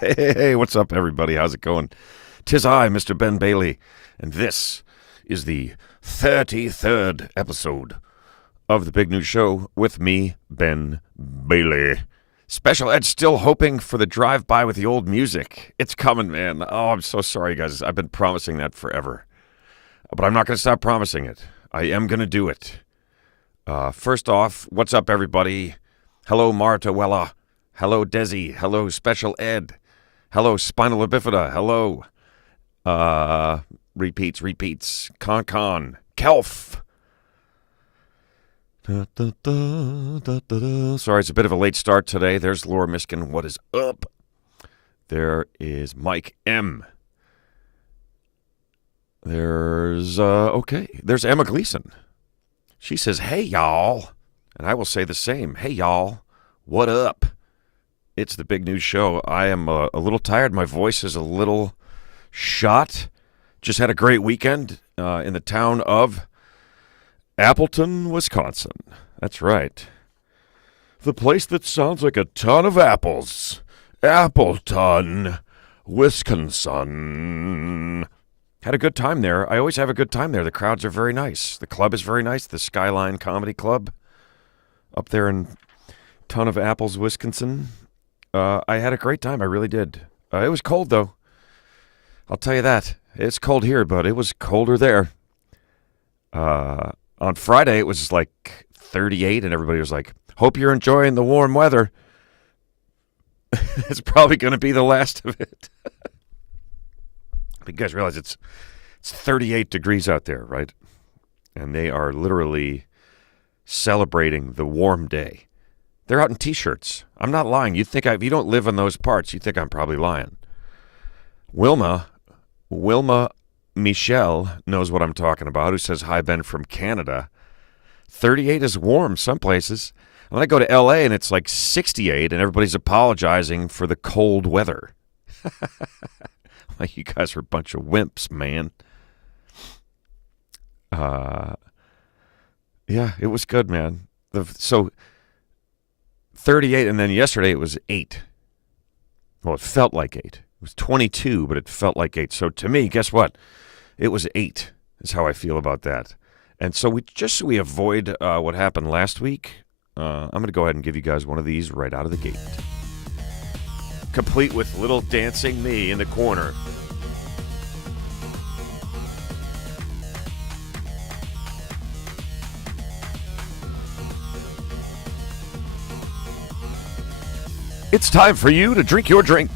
Hey, what's up, everybody? How's it going? 'Tis I, Mr. Ben Bailey, and this is the 33rd episode of the Big News Show with me, Ben Bailey. Special Ed still hoping for the drive-by with the old music. It's coming, man. Oh, I'm so sorry, guys. I've been promising that forever. But I'm not going to stop promising it. I am going to do it. First off, what's up, everybody? Hello, Marta Wella. Hello, Desi. Hello, Special Ed. Hello, Spinal Bifida. Hello. Repeats. Con. Kelf. Sorry, it's a bit of a late start today. There's Laura Miskin. What is up? There is Mike M. There's Emma Gleeson. She says, hey, y'all. And I will say the same. Hey, y'all. What up? It's the Big News Show. I am a little tired. My voice is a little shot. Just had a great weekend in the town of Appleton, Wisconsin. That's right. The place that sounds like a ton of apples. Appleton, Wisconsin. Had a good time there. I always have a good time there. The crowds are very nice. The club is very nice. The Skyline Comedy Club up there in Ton of Apples, Wisconsin. I had a great time. I really did. It was cold, though. I'll tell you that. It's cold here, but it was colder there. On Friday, it was like 38, and everybody was like, hope you're enjoying the warm weather. It's probably going to be the last of it. You guys realize it's 38 degrees out there, right? And they are literally celebrating the warm day. They're out in T-shirts. I'm not lying. If you don't live in those parts, you think I'm probably lying. Wilma Michelle knows what I'm talking about, who says, hi, Ben from Canada. 38 is warm some places. When I go to L.A. and it's like 68 and everybody's apologizing for the cold weather. Like, you guys are a bunch of wimps, man. Yeah, it was good, man. So 38, and then yesterday it was 8. Well, it felt like 8. It was 22, but it felt like 8. So to me, guess what? It was 8 is how I feel about that. And so so we avoid what happened last week, I'm going to go ahead and give you guys one of these right out of the gate. Complete with little dancing me in the corner. It's time for you to drink your drink.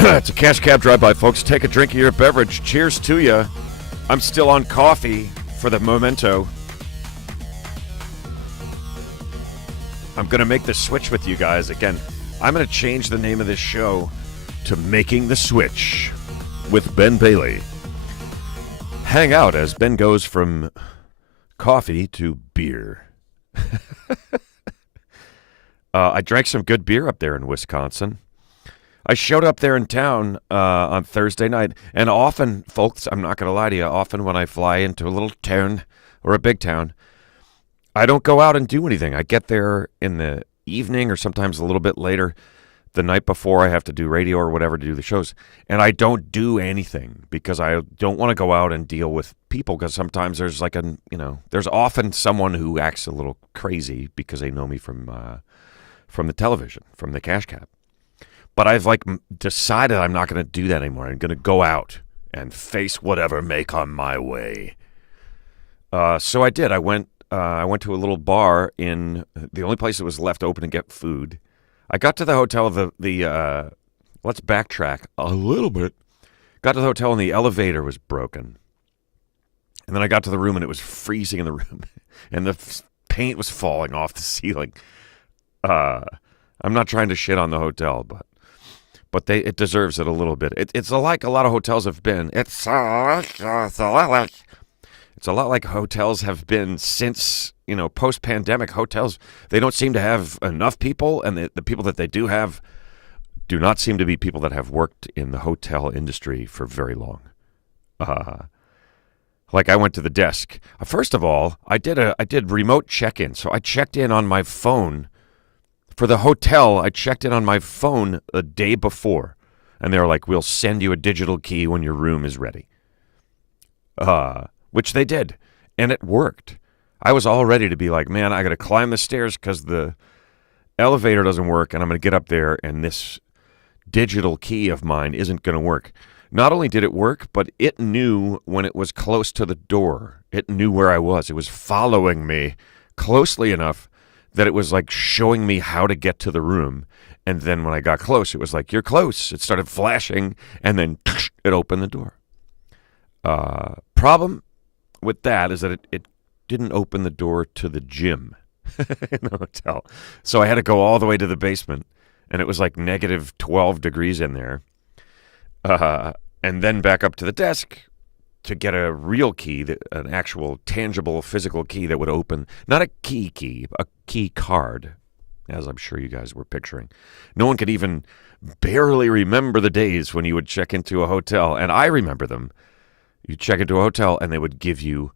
It's a cash cab drive-by, folks. Take a drink of your beverage. Cheers to you. I'm still on coffee for the memento. I'm going to make the switch with you guys again. I'm going to change the name of this show to Making the Switch with Ben Bailey. Hang out as Ben goes from coffee to beer. I drank some good beer up there in Wisconsin. I showed up there in town on Thursday night, and often, folks, I'm not going to lie to you, often when I fly into a little town or a big town, I don't go out and do anything. I get there in the evening or sometimes a little bit later the night before I have to do radio or whatever to do the shows, and I don't do anything because I don't want to go out and deal with people, because sometimes there's there's often someone who acts a little crazy because they know me from the television, from the cash cab. But I've decided I'm not going to do that anymore. I'm going to go out and face whatever may come my way. So I did. I went to a little bar in the only place that was left open to get food. I got to the hotel. Let's backtrack a little bit. Got to the hotel and the elevator was broken. And then I got to the room and it was freezing in the room, and the paint was falling off the ceiling. I'm not trying to shit on the hotel, but it deserves it a little bit. It's like a lot of hotels have been. It's a lot like hotels have been since, post-pandemic hotels. They don't seem to have enough people, and the people that they do have do not seem to be people that have worked in the hotel industry for very long. Like, I went to the desk. First of all, I did remote check-in, so I checked in on my phone For the hotel, I checked in on my phone a day before, and they were like, we'll send you a digital key when your room is ready. Which they did, and it worked. I was all ready to be like, man, I got to climb the stairs because the elevator doesn't work, and I'm going to get up there, and this digital key of mine isn't going to work. Not only did it work, but it knew when it was close to the door. It knew where I was. It was following me closely enough that it was like showing me how to get to the room. And then when I got close, it was like, you're close. It started flashing, and then it opened the door. Problem with that is that it didn't open the door to the gym in the hotel. So I had to go all the way to the basement, and it was like negative 12 degrees in there. And then back up to the desk to get a real key, an actual tangible physical key that would open, not a key, a key card, as I'm sure you guys were picturing. No one could even barely remember the days when you would check into a hotel, and I remember them. You check into a hotel, and they would give you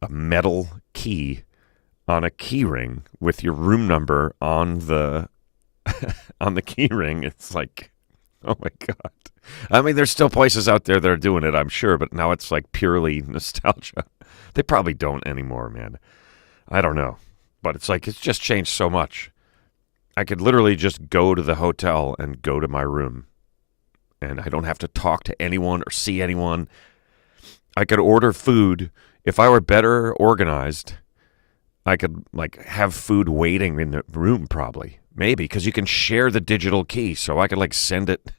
a metal key on a key ring with your room number on the on the key ring. It's like, oh my God. I mean, there's still places out there that are doing it, I'm sure, but now it's like purely nostalgia. They probably don't anymore, man. I don't know. But it's like, it's just changed so much. I could literally just go to the hotel and go to my room. And I don't have to talk to anyone or see anyone. I could order food. If I were better organized, I could like have food waiting in the room probably. Maybe, because you can share the digital key. So I could like send it...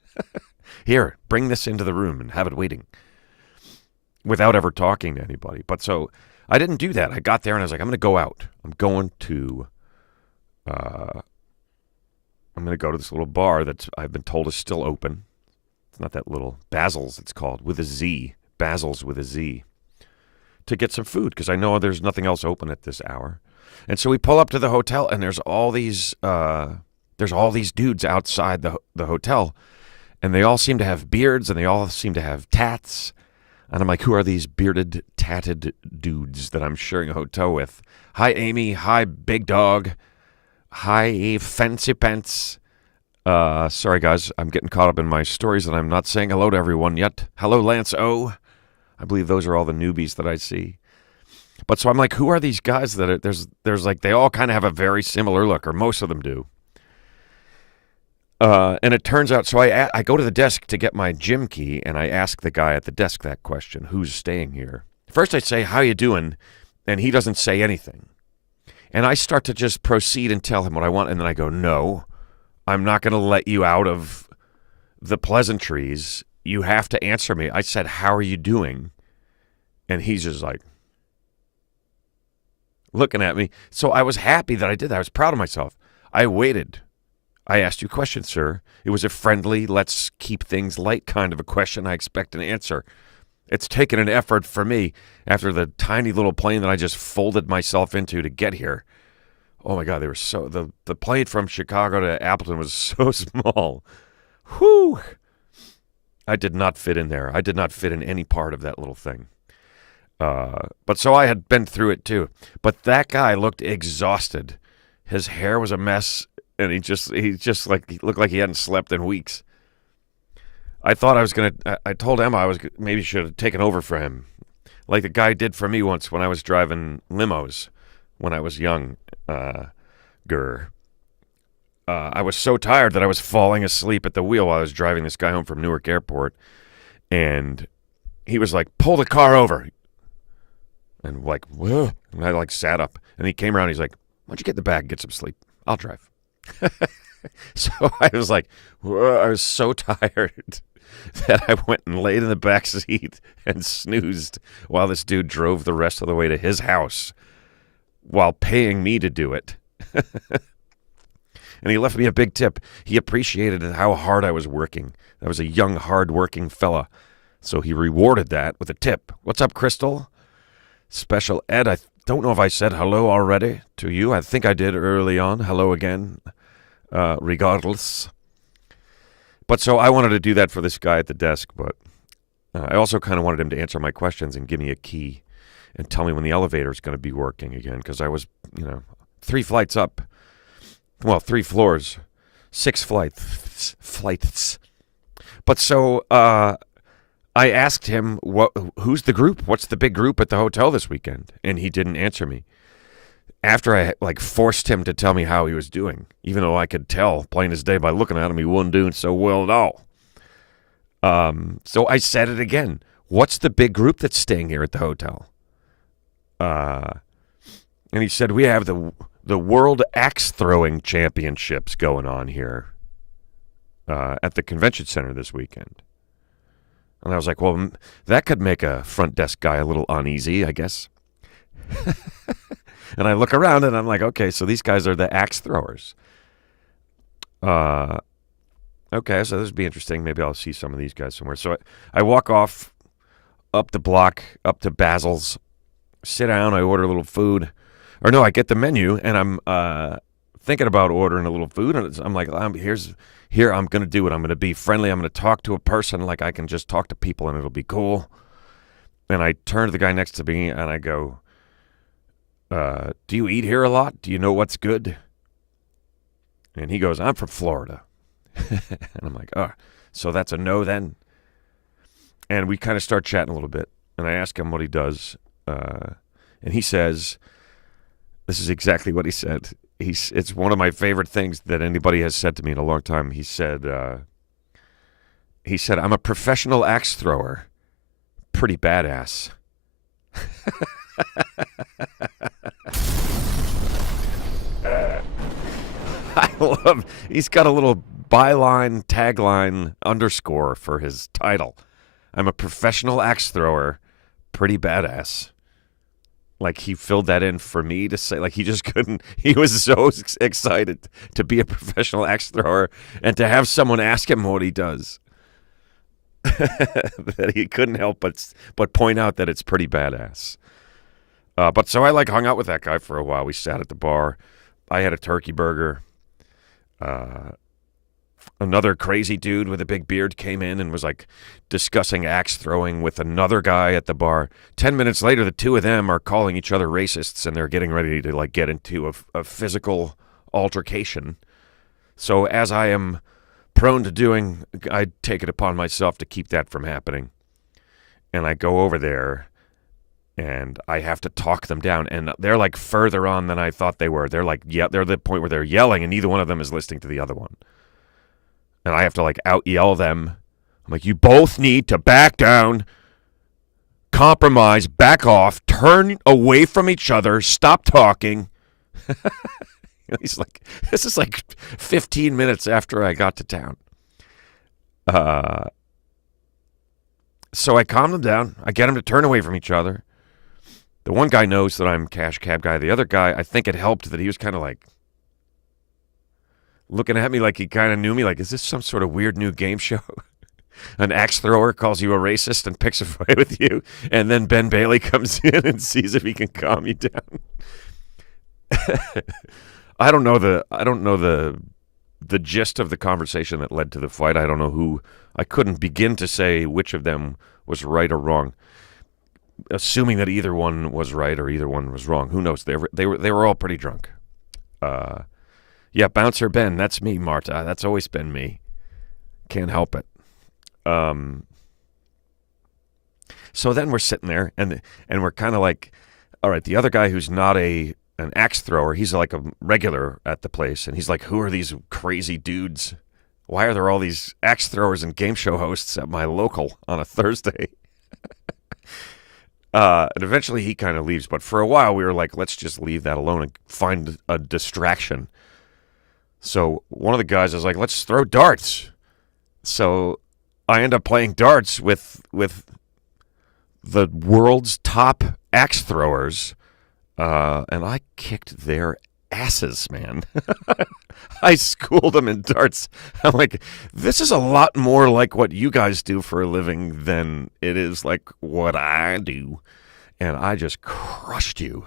Here, bring this into the room and have it waiting without ever talking to anybody. But so I didn't do that. I got there and I was like, I'm going to go out. I'm going to this little bar that I've been told is still open. It's not that little, Basil's it's called, with a Z. Basil's with a Z. To get some food because I know there's nothing else open at this hour. And so we pull up to the hotel and there's all these dudes outside the hotel. And they all seem to have beards, and they all seem to have tats. And I'm like, who are these bearded, tatted dudes that I'm sharing a hotel with? Hi, Amy. Hi, Big Dog. Hi, Fancy Pants. Sorry, guys. I'm getting caught up in my stories, and I'm not saying hello to everyone yet. Hello, Lance O. I believe those are all the newbies that I see. But so I'm like, who are these guys that are, there's like, they all kind of have a very similar look, or most of them do. And it turns out, so I go to the desk to get my gym key, and I ask the guy at the desk that question, who's staying here? First I say, how you doing? And he doesn't say anything. And I start to just proceed and tell him what I want, and then I go, no, I'm not going to let you out of the pleasantries. You have to answer me. I said, how are you doing? And he's just like, looking at me. So I was happy that I did that. I was proud of myself. I waited. I asked you a question, sir. It was a friendly, let's keep things light kind of a question. I expect an answer. It's taken an effort for me after the tiny little plane that I just folded myself into to get here. Oh my God, they were the plane from Chicago to Appleton was so small. Whew. I did not fit in there. I did not fit in any part of that little thing. But so I had been through it too. But that guy looked exhausted. His hair was a mess. And he looked like he hadn't slept in weeks. I thought I told Emma maybe should have taken over for him. Like the guy did for me once when I was driving limos when I was young. I was so tired that I was falling asleep at the wheel while I was driving this guy home from Newark Airport. And he was like, pull the car over. And like, whoa. And I like sat up. And he came around. He's like, why don't you get in the bag and get some sleep? I'll drive. So I was like, whoa, I was so tired that I went and laid in the back seat and snoozed while this dude drove the rest of the way to his house while paying me to do it. And he left me a big tip. He appreciated how hard I was working. I was a young, hard-working fella. So he rewarded that with a tip. What's up, Crystal? Special Ed, I don't know if I said hello already to you. I think I did early on. Hello again, regardless. But so I wanted to do that for this guy at the desk, but I also kind of wanted him to answer my questions and give me a key and tell me when the elevator is going to be working again, because I was, 3 flights up Well, 3 floors, 6 flights. But so I asked him, who's the group? What's the big group at the hotel this weekend? And he didn't answer me. After I forced him to tell me how he was doing, even though I could tell plain as day by looking at him he wasn't doing so well at all. So I said it again. What's the big group that's staying here at the hotel? And he said, we have the World Axe Throwing Championships going on here at the convention center this weekend. And I was like, well, that could make a front desk guy a little uneasy, I guess. And I look around and I'm like, okay, so these guys are the axe throwers. Okay, so this would be interesting. Maybe I'll see some of these guys somewhere. So I walk off up the block, up to Basil's, sit down, I order a little food. Or no, I get the menu, and I'm thinking about ordering a little food, and I'm like, here, I'm going to do it. I'm going to be friendly. I'm going to talk to a person like I can just talk to people, and it'll be cool. And I turn to the guy next to me, and I go, do you eat here a lot? Do you know what's good? And he goes, I'm from Florida. And I'm like, oh, so that's a no then? And we kind of start chatting a little bit, and I ask him what he does, and he says, this is exactly what he said. It's one of my favorite things that anybody has said to me in a long time. He said, I'm a professional axe thrower. Pretty badass. I love, he's got a little byline, tagline, underscore for his title. I'm a professional axe thrower. Pretty badass. Like, he filled that in for me to say, like, he just couldn't, he was so excited to be a professional axe thrower and to have someone ask him what he does that he couldn't help but point out that it's pretty badass. But so I hung out with that guy for a while. We sat at the bar. I had a turkey burger. Another crazy dude with a big beard came in and was discussing axe throwing with another guy at the bar. 10 minutes later, the two of them are calling each other racists, and they're getting ready to get into a physical altercation. So as I am prone to doing, I take it upon myself to keep that from happening. And I go over there, and I have to talk them down. And they're further on than I thought they were. They're they're at the point where they're yelling, and neither one of them is listening to the other one. And I have to out-yell them. I'm like, you both need to back down, compromise, back off, turn away from each other, stop talking. He's like, this is 15 minutes after I got to town. So I calm them down. I get them to turn away from each other. The one guy knows that I'm cash cab guy. The other guy, I think it helped that he was kind of looking at me like he kind of knew me. Is this some sort of weird new game show? An axe thrower calls you a racist and picks a fight with you, and then Ben Bailey comes in and sees if he can calm you down. I don't know the gist of the conversation that led to the fight. I don't know who. I couldn't begin to say which of them was right or wrong. Assuming that either one was right or either one was wrong. Who knows? They were all pretty drunk. Yeah, Bouncer Ben, that's me, Marta. That's always been me. Can't help it. So then we're sitting there, and we're kind of all right, the other guy who's not an axe thrower, he's a regular at the place, and he's like, who are these crazy dudes? Why are there all these axe throwers and game show hosts at my local on a Thursday? And eventually he kind of leaves, but for a while we were like, let's just leave that alone and find a distraction. So one of the guys is like, let's throw darts. So I end up playing darts with the world's top axe throwers, and I kicked their asses, man. I schooled them in darts. I'm like, this is a lot more like what you guys do for a living than it is what I do. And I just crushed you.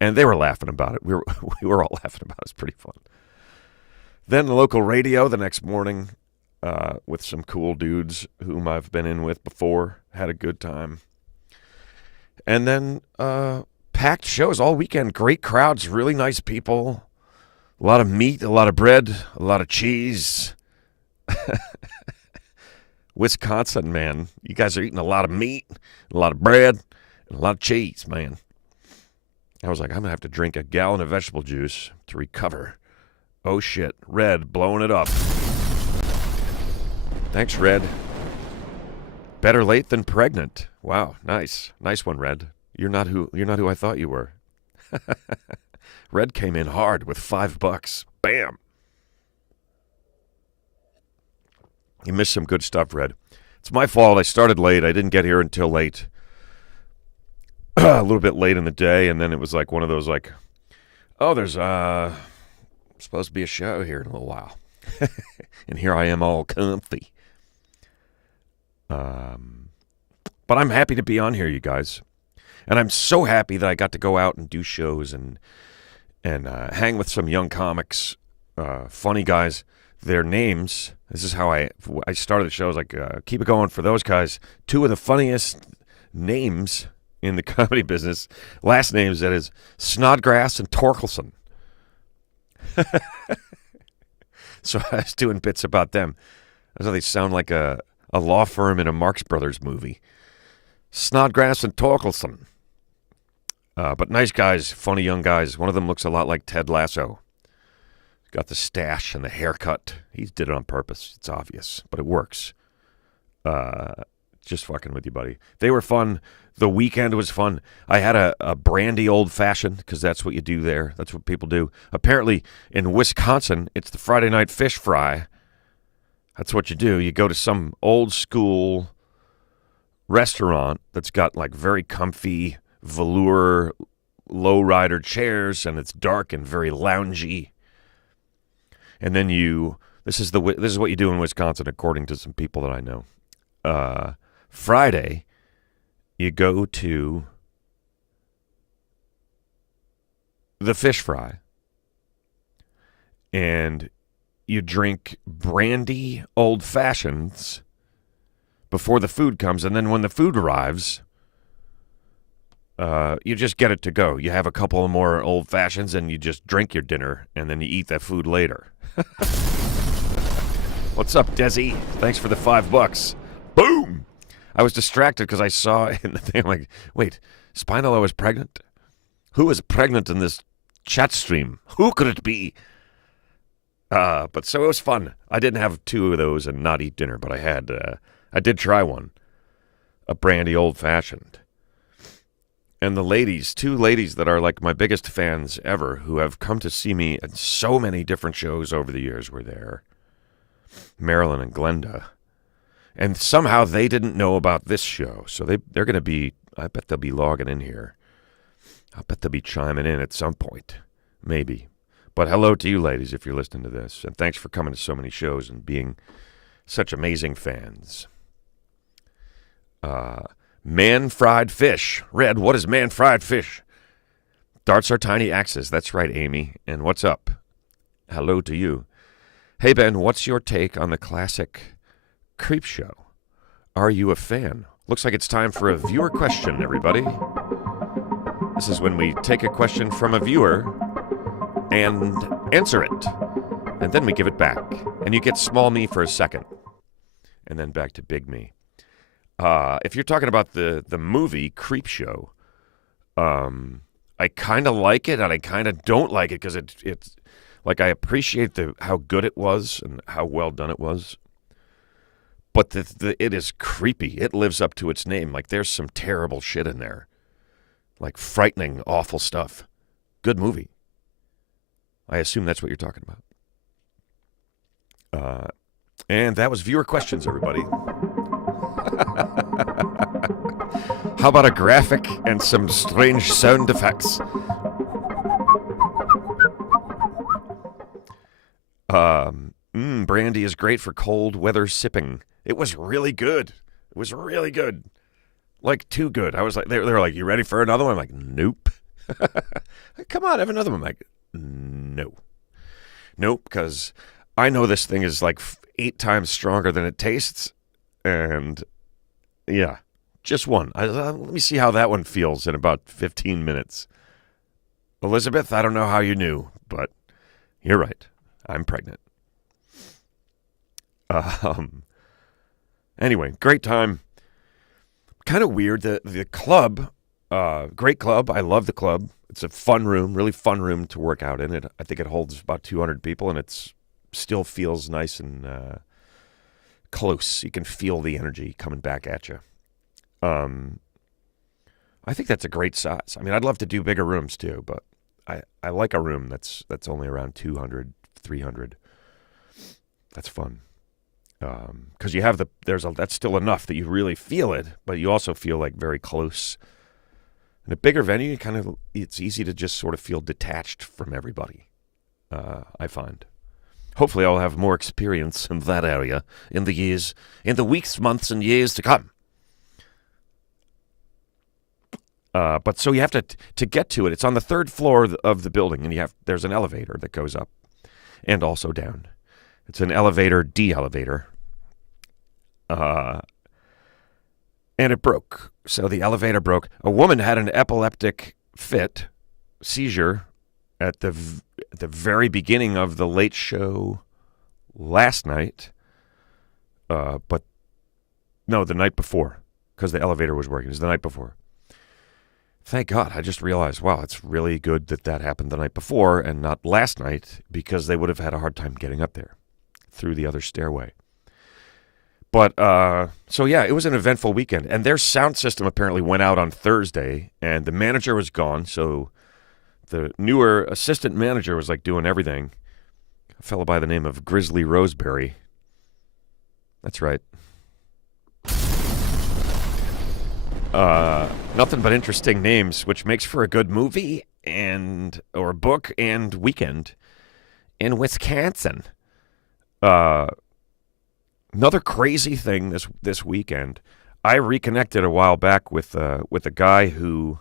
And they were laughing about it. We were all laughing about it. It was pretty fun. Then the local radio the next morning with some cool dudes whom I've been in with before. Had a good time. And then packed shows all weekend. Great crowds, really nice people. A lot of meat, a lot of bread, a lot of cheese. Wisconsin, man. You guys are eating a lot of meat, a lot of bread, and a lot of cheese, man. I was like, I'm going to have to drink a gallon of vegetable juice to recover. Oh, shit. Red, blowing it up. Thanks, Red. Better late than pregnant. Wow, nice. Nice one, Red. You're not who I thought you were. Red came in hard with $5. Bam. You missed some good stuff, Red. It's my fault. I started late. I didn't get here until late. A little bit late in the day, and then it was like one of those like, oh, there's supposed to be a show here in a little while. And here I am all comfy. But I'm happy to be on here, you guys. And I'm so happy that I got to go out and do shows and hang with some young comics, funny guys. Their names, this is how I started the show. I was like, keep it going for those guys. Two of the funniest names in the comedy business. Last names, that is, Snodgrass and Torkelson. So I was doing bits about them. That's how they sound like a law firm in a Marx Brothers movie. Snodgrass and Torkelson. But nice guys, funny young guys. One of them looks a lot like Ted Lasso. Got the stash and the haircut. He did it on purpose. It's obvious, but it works. Just fucking with you, buddy. They were fun. The weekend was fun. I had a brandy old-fashioned, because that's what you do there. That's what people do. Apparently, in Wisconsin, it's the Friday night fish fry. That's what you do. You go to some old-school restaurant that's got, like, very comfy velour low-rider chairs, and it's dark and very loungy. And then this is what you do in Wisconsin, according to some people that I know. Friday, you go to the fish fry, and you drink brandy old fashions before the food comes, and then when the food arrives, you just get it to go. You have a couple of more old fashions, and you just drink your dinner, and then you eat that food later. What's up, Desi? Thanks for the $5. Boom! I was distracted because I saw in the thing, I'm like, wait, Spinello is pregnant? Who is pregnant in this chat stream? Who could it be? But so it was fun. I didn't have two of those and not eat dinner, but I did try one. A brandy old-fashioned. And the ladies, two ladies that are like my biggest fans ever, who have come to see me at so many different shows over the years, were there. Marilyn and Glenda. And somehow they didn't know about this show. So they're going to be, I bet they'll be logging in here. I bet they'll be chiming in at some point. Maybe. But hello to you ladies if you're listening to this. And thanks for coming to so many shows and being such amazing fans. Man-fried fish. Red, what is man-fried fish? Darts are tiny axes. That's right, Amy. And what's up? Hello to you. Hey, Ben, what's your take on the classic Creep Show? Are you a fan? Looks like it's time for a viewer question, everybody. This is when we take a question from a viewer and answer it. And then we give it back. And you get small me for a second. And then back to big me. If you're talking about the movie Creep Show, I kind of like it and I kind of don't like it because it's like I appreciate how good it was and how well done it was. But it is creepy. It lives up to its name. Like there's some terrible shit in there. Like frightening, awful stuff. Good movie. I assume that's what you're talking about. And that was viewer questions, everybody. How about a graphic and some strange sound effects? Brandy is great for cold weather sipping. It was really good. It was really good. Like, too good. I was like, they were like, you ready for another one? I'm like, nope. Come on, have another one. I'm like, no. Nope, because I know this thing is like 8 times stronger than it tastes. And, yeah, just one. Let me see how that one feels in about 15 minutes. Elizabeth, I don't know how you knew, but You're right. I'm pregnant. Anyway, great time. Kind of weird. The club, great club. I love the club. It's a fun room, really fun room to work out in. I think it holds about 200 people, and it still feels nice and close. You can feel the energy coming back at you. I think that's a great size. I mean, I'd love to do bigger rooms too, but I like a room that's only around 200, 300. That's fun. Because you have that's still enough that you really feel it, but you also feel like very close. In a bigger venue, it's easy to just sort of feel detached from everybody. I find. Hopefully, I'll have more experience in that area in the weeks, months, and years to come. But so you have to get to it. It's on the third floor of the building, and there's an elevator that goes up and also down. It's an elevator de-elevator. And it broke. So the elevator broke. A woman had an epileptic seizure, at the very beginning of the Late Show last night. But no, the night before, because the elevator was working. It was the night before. Thank God. I just realized, wow, it's really good that happened the night before and not last night, because they would have had a hard time getting up there through the other stairway. But, so yeah, it was an eventful weekend. And their sound system apparently went out on Thursday, and the manager was gone. So the newer assistant manager was like doing everything. A fellow by the name of Grizzly Roseberry. That's right. Nothing but interesting names, which makes for a good movie or book and weekend in Wisconsin. Another crazy thing this weekend. I reconnected a while back with a guy who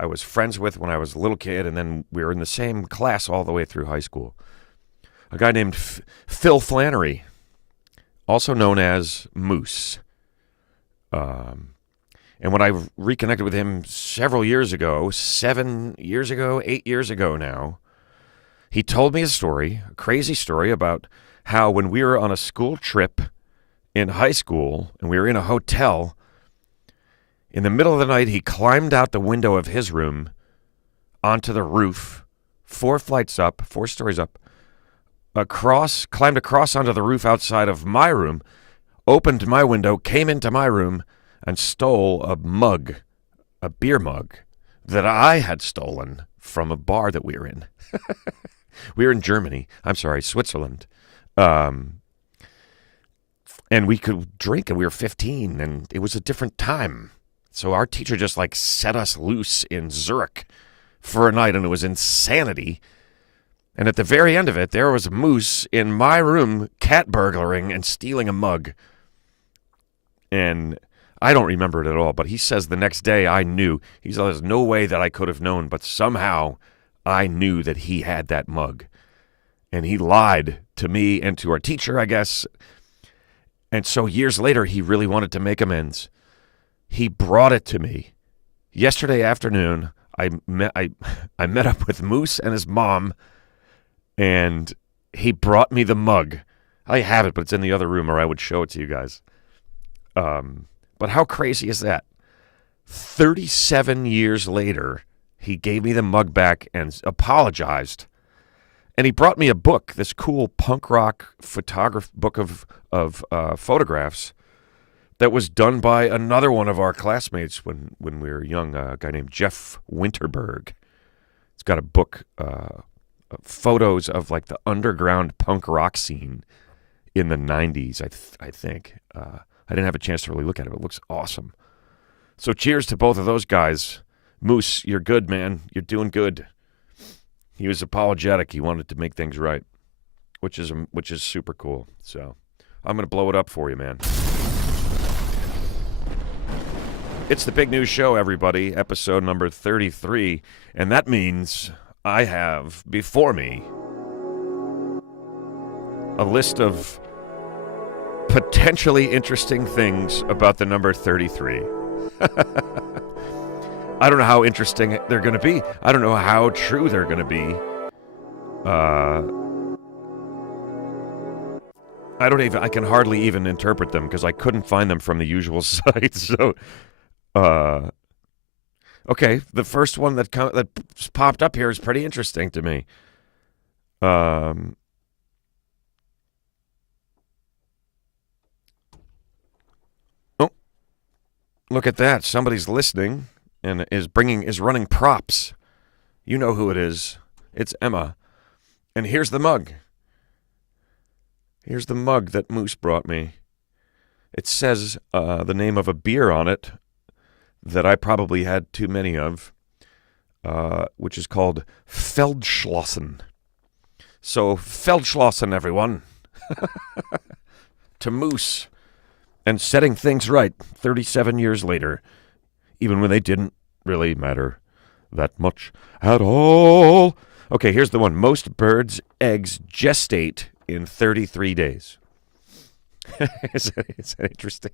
I was friends with when I was a little kid, and then we were in the same class all the way through high school. A guy named Phil Flannery, also known as Moose. And when I reconnected with him several years ago, 7 years ago, 8 years ago now, he told me a crazy story about how when we were on a school trip in high school and we were in a hotel, in the middle of the night, he climbed out the window of his room onto the roof, 4 stories up, climbed across onto the roof outside of my room, opened my window, came into my room, and stole a beer mug that I had stolen from a bar that we were in. We were in Switzerland. And we could drink, and we were 15, and it was a different time. So our teacher just set us loose in Zurich for a night, and it was insanity. And at the very end of it, there was a Moose in my room cat burglaring and stealing a mug. And I don't remember it at all, but he says the next day I knew. He said there's no way that I could have known, but somehow I knew that he had that mug. And he lied to me and to our teacher, I guess. And so years later, he really wanted to make amends. He brought it to me. Yesterday afternoon, I met up with Moose and his mom, and he brought me the mug. I have it, but it's in the other room, or I would show it to you guys. But how crazy is that? 37 years later, he gave me the mug back and apologized. And he brought me a book, this cool punk rock book of photographs that was done by another one of our classmates when we were young, a guy named Jeff Winterberg. It's got a book, photos of the underground punk rock scene in the 90s, I think. I didn't have a chance to really look at it, but it looks awesome. So cheers to both of those guys. Moose, you're good, man. You're doing good. He was apologetic. He wanted to make things right, which is super cool. So I'm going to blow it up for you, man. It's the Big News Show, everybody, episode number 33. And that means I have before me a list of potentially interesting things about the number 33. I don't know how interesting they're going to be. I don't know how true they're going to be. I can hardly even interpret them because I couldn't find them from the usual sites. So, okay, the first one that popped up here is pretty interesting to me. Oh, look at that. Somebody's listening and is running props. You know who it is. It's Emma. And here's the mug. Here's the mug that Moose brought me. It says the name of a beer on it that I probably had too many of, which is called Feldschlossen. So, Feldschlossen, everyone. To Moose. And setting things right 37 years later, even when they didn't really matter that much at all. Okay, here's the one. Most birds' eggs gestate in 33 days. Is that interesting?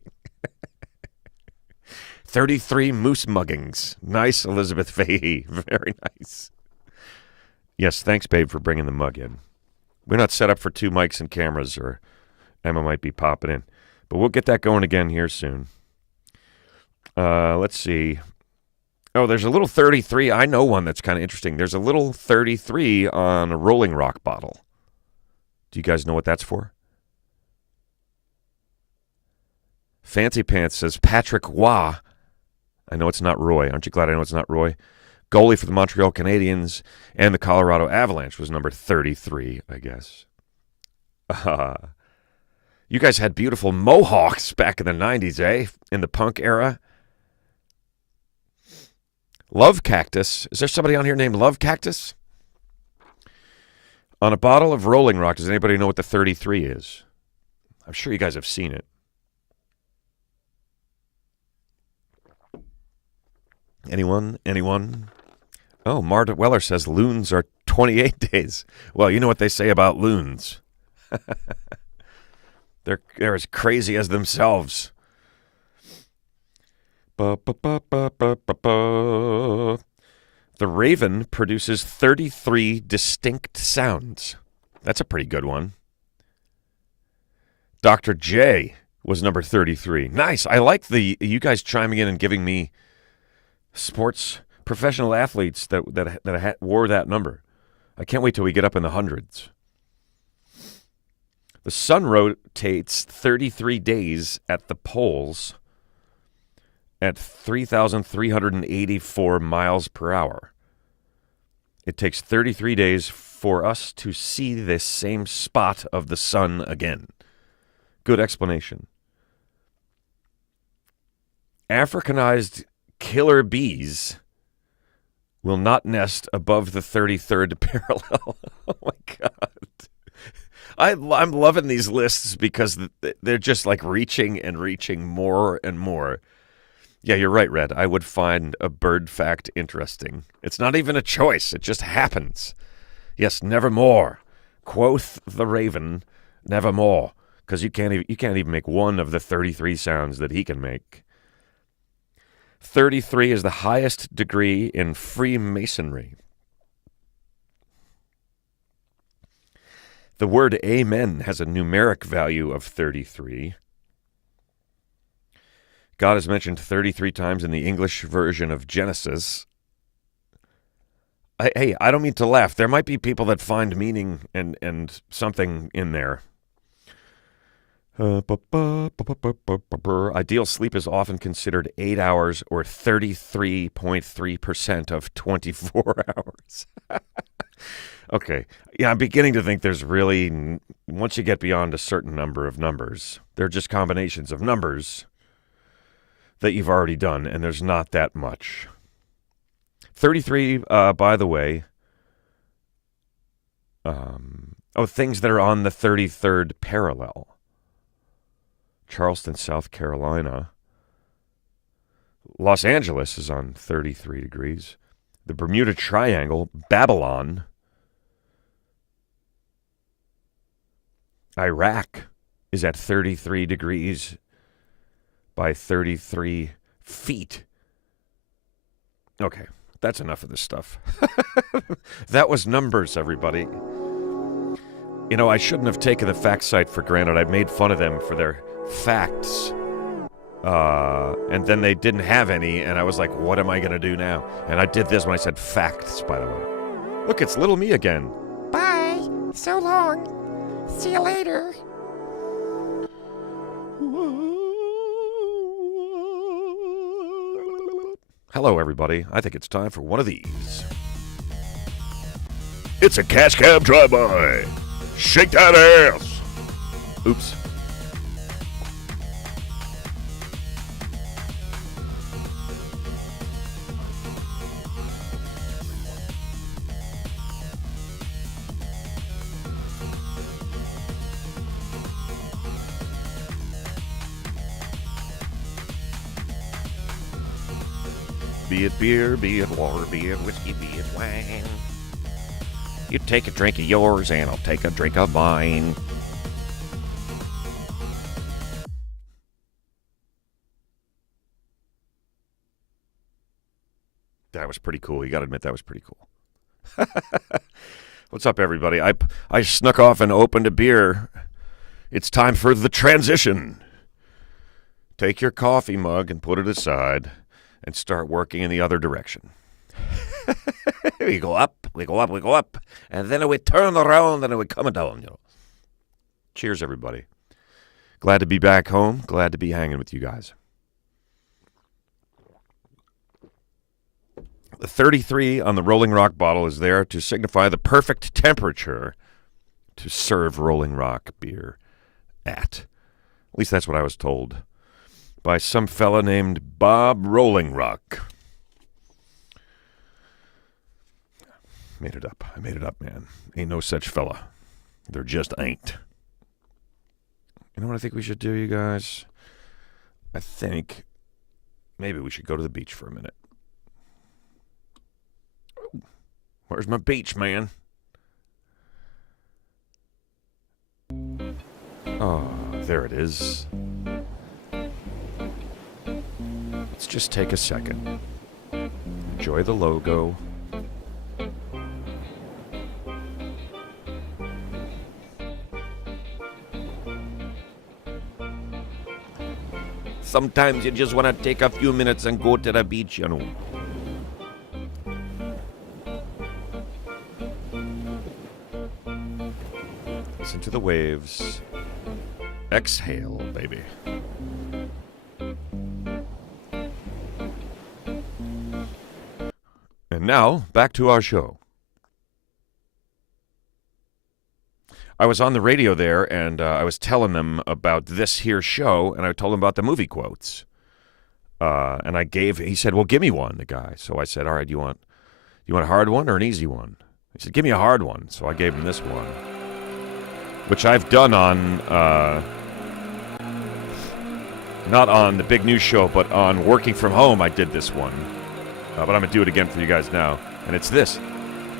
33 moose muggings. Nice, Elizabeth Fahey. Very nice. Yes, thanks, babe, for bringing the mug in. We're not set up for 2 mics and cameras, or Emma might be popping in. But we'll get that going again here soon. Let's see. Oh, there's a little 33. I know one that's kind of interesting. There's a little 33 on a Rolling Rock bottle. Do you guys know what that's for? Fancy Pants says Patrick Waugh. I know it's not Roy. Aren't you glad I know it's not Roy? Goalie for the Montreal Canadiens and the Colorado Avalanche was number 33, I guess. You guys had beautiful mohawks back in the 90s, eh? In the punk era. Love Cactus. Is there somebody on here named Love Cactus? On a bottle of Rolling Rock, does anybody know what the 33 is? I'm sure you guys have seen it. Anyone? Oh, Marta Weller says loons are 28 days. Well, you know what they say about loons. They're as crazy as themselves. The raven produces 33 distinct sounds. That's a pretty good one. Dr. J was number 33. Nice. I like you guys chiming in and giving me sports professional athletes that wore that number. I can't wait till we get up in the hundreds. The sun rotates 33 days at the poles at 3,384 miles per hour. It takes 33 days for us to see this same spot of the sun again. Good explanation. Africanized killer bees will not nest above the 33rd parallel. Oh, my God. I'm loving these lists because they're just like reaching and reaching more and more. Yeah, you're right, Red. I would find a bird fact interesting. It's not even a choice. It just happens. Yes, nevermore. Quoth the raven, nevermore. Because you can't even make one of the 33 sounds that he can make. 33 is the highest degree in Freemasonry. The word amen has a numeric value of 33. God is mentioned 33 times in the English version of Genesis. Hey, I don't mean to laugh. There might be people that find meaning and something in there. Ideal sleep is often considered 8 hours or 33.3% of 24 hours. Okay. Yeah, I'm beginning to think there's really, once you get beyond a certain number of numbers, they're just combinations of numbers that you've already done, and there's not that much. 33, by the way, things that are on the 33rd parallel. Charleston, South Carolina. Los Angeles is on 33 degrees. The Bermuda Triangle, Babylon. Iraq is at 33 degrees by 33 feet. Okay, that's enough of this stuff. That was numbers, everybody. I shouldn't have taken the fact site for granted. I made fun of them for their facts. And then they didn't have any, and I was like, what am I going to do now? And I did this when I said facts, by the way. Look, it's little me again. Bye. So long. See you later. Hello, everybody. I think it's time for one of these. It's a cash cab drive-by. Shake that ass. Oops. Be it beer, be it water, be it whiskey, be it wine. You take a drink of yours and I'll take a drink of mine. That was pretty cool. You got to admit that was pretty cool. What's up, everybody? I snuck off and opened a beer. It's time for the transition. Take your coffee mug and put it aside and start working in the other direction. We go up, we go up, we go up, and then we turn around and we come down. Cheers, everybody. Glad to be back home. Glad to be hanging with you guys. The 33 on the Rolling Rock bottle is there to signify the perfect temperature to serve Rolling Rock beer at. At least that's what I was told by some fella named Bob Rolling Rock. Made it up. I made it up, man. Ain't no such fella. There just ain't. You know what I think we should do, you guys? I think maybe we should go to the beach for a minute. Where's my beach, man? Oh, there it is. Let's just take a second. Enjoy the logo. Sometimes you just want to take a few minutes and go to the beach, you know. Listen to the waves. Exhale, baby. And now, back to our show. I was on the radio there, and I was telling them about this here show, and I told them about the movie quotes. And he said, well, give me one, the guy. So I said, all right, you want a hard one or an easy one? He said, give me a hard one. So I gave him this one, which I've done on, not on the big news show, but on Working From Home, I did this one. But I'm going to do it again for you guys now. And it's this.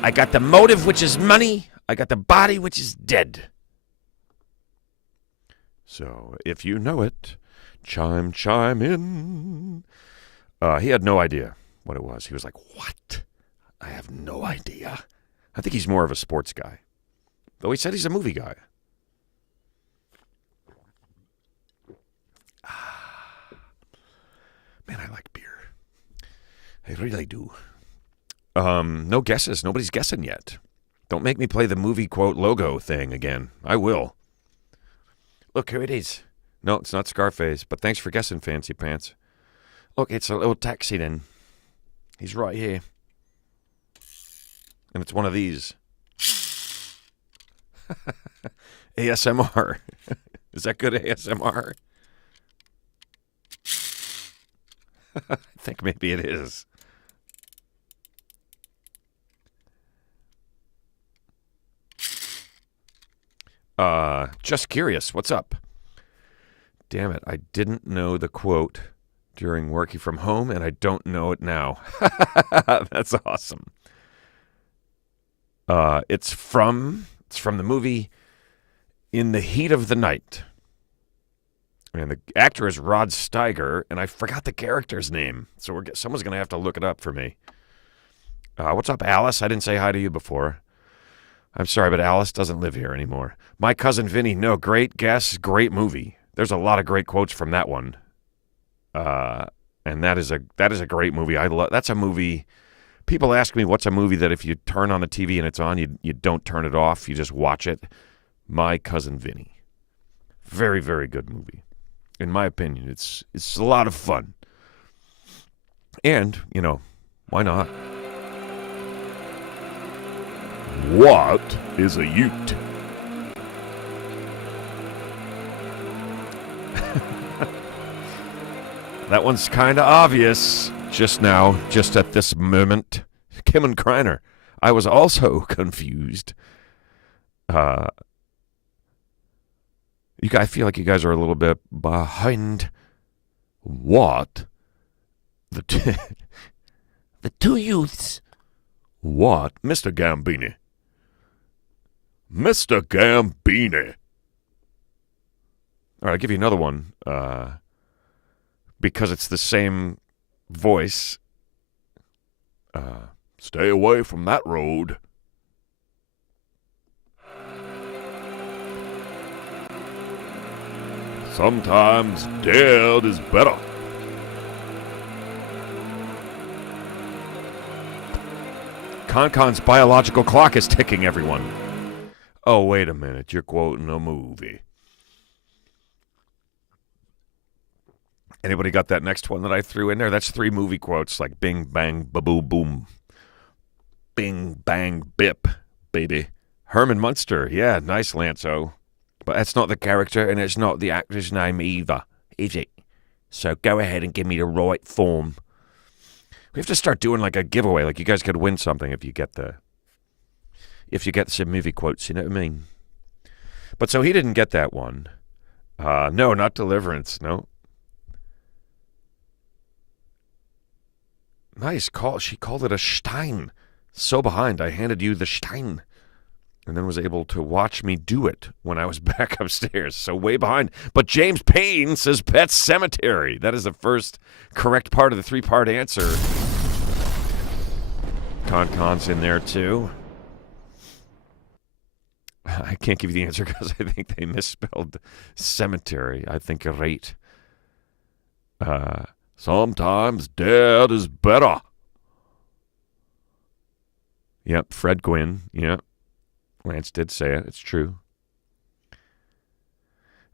I got the motive, which is money. I got the body, which is dead. So, if you know it, chime in. He had no idea what it was. He was like, what? I have no idea. I think he's more of a sports guy. Though he said he's a movie guy. Man, I like beer. I really do. No guesses. Nobody's guessing yet. Don't make me play the movie quote logo thing again. I will. Look, here it is. No, it's not Scarface, but thanks for guessing, Fancy Pants. Look, it's a little taxi then. He's right here. And it's one of these. ASMR. Is that good ASMR? I think maybe it is. Just curious, what's up? Damn it, I didn't know the quote during Working From Home, and I don't know it now. That's awesome. It's from the movie In the Heat of the Night. And the actor is Rod Steiger, and I forgot the character's name. So someone's going to have to look it up for me. What's up, Alice? I didn't say hi to you before. I'm sorry, but Alice doesn't live here anymore. My Cousin Vinny, no, great guess, great movie. There's a lot of great quotes from that one. And that is a great movie. That's a movie. People ask me what's a movie that if you turn on the TV and it's on, you don't turn it off, you just watch it. My Cousin Vinny. Very, very good movie. In my opinion, it's a lot of fun. And, why not? What is a ute? That one's kind of obvious just now, just at this moment. Kim and Kreiner. I was also confused. I feel like you guys are a little bit behind. What? The two youths. What? Mr. Gambini. Mr. Gambini. All right, I'll give you another one. Because it's the same voice. Stay away from that road. Sometimes dead is better. Concon's biological clock is ticking, everyone. Oh, wait a minute. You're quoting a movie. Anybody got that next one that I threw in there? That's 3 movie quotes, like bing, bang, ba-boo, boom. Bing, bang, bip, baby. Herman Munster. Yeah, nice, Lanzo. But that's not the character, and it's not the actor's name either, is it? So go ahead and give me the right form. We have to start doing like a giveaway. Like you guys could win something if you get some movie quotes, you know what I mean? But so he didn't get that one. No, not Deliverance, no. Nice call. She called it a Stein. So behind, I handed you the Stein. And then was able to watch me do it when I was back upstairs. So way behind. But James Payne says Pet Cemetery. That is the first correct part of the 3-part answer. Concon's in there too. I can't give you the answer because I think they misspelled cemetery. I think you're right. Sometimes dead is better. Yep, Fred Gwynn. Yep. Lance did say it. It's true.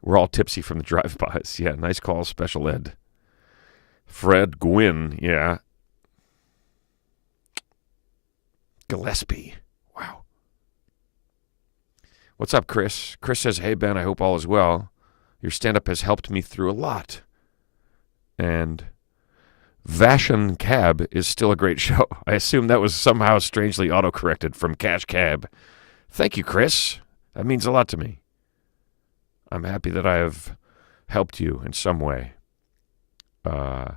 We're all tipsy from the drive-bys. Yeah, nice call, Special Ed. Fred Gwynn. Yeah. Gillespie. Wow. What's up, Chris? Chris says, hey, Ben, I hope all is well. Your stand-up has helped me through a lot. And Vashon Cab is still a great show. I assume that was somehow strangely autocorrected from Cash Cab. Thank you, Chris. That means a lot to me. I'm happy that I have helped you in some way. I'm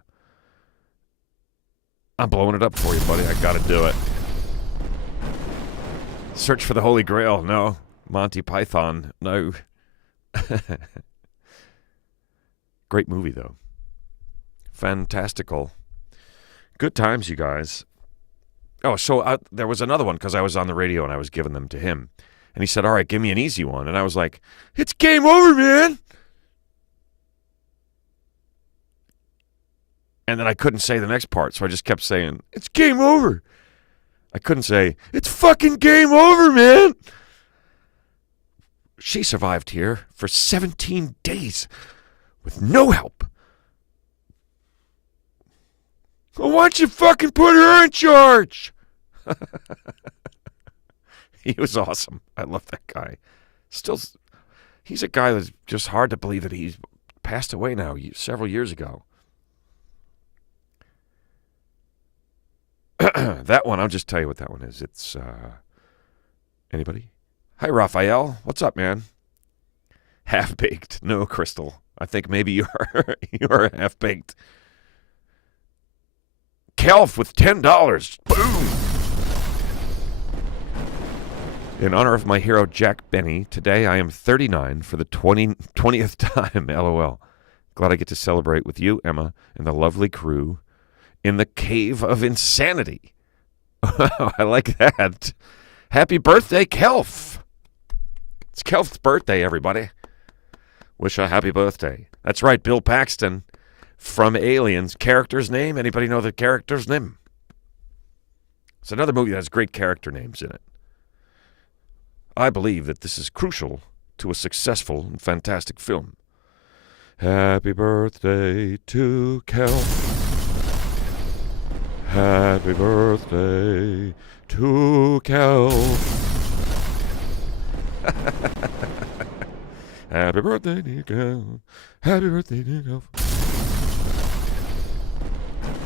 blowing it up for you, buddy. I gotta do it. Search for the Holy Grail. No. Monty Python. No. Great movie, though. Fantastical. Good times, you guys. Oh, so there was another one because I was on the radio and I was giving them to him. And he said, all right, give me an easy one. And I was like, it's game over, man. And then I couldn't say the next part, so I just kept saying, it's game over. I couldn't say, it's fucking game over, man. She survived here for 17 days with no help. Well, why don't you fucking put her in charge? He was awesome. I love that guy. Still, he's a guy that's just hard to believe that he's passed away now several years ago. That one, I'll just tell you what that one is. It's, anybody? Hi, Raphael. What's up, man? Half-baked. No, Crystal. I think maybe you are half-baked. Kelf with $10. Boom! In honor of my hero, Jack Benny, today I am 39 for the 20th time, LOL. Glad I get to celebrate with you, Emma, and the lovely crew in the Cave of Insanity. I like that. Happy birthday, Kelf. It's Kelf's birthday, everybody. Wish a happy birthday. That's right, Bill Paxton from Aliens. Character's name? Anybody know the character's name? It's another movie that has great character names in it. I believe that this is crucial to a successful and fantastic film. Happy birthday to Kelf. Happy birthday to Kelf. Happy birthday to Kelf. Happy birthday to Kelf.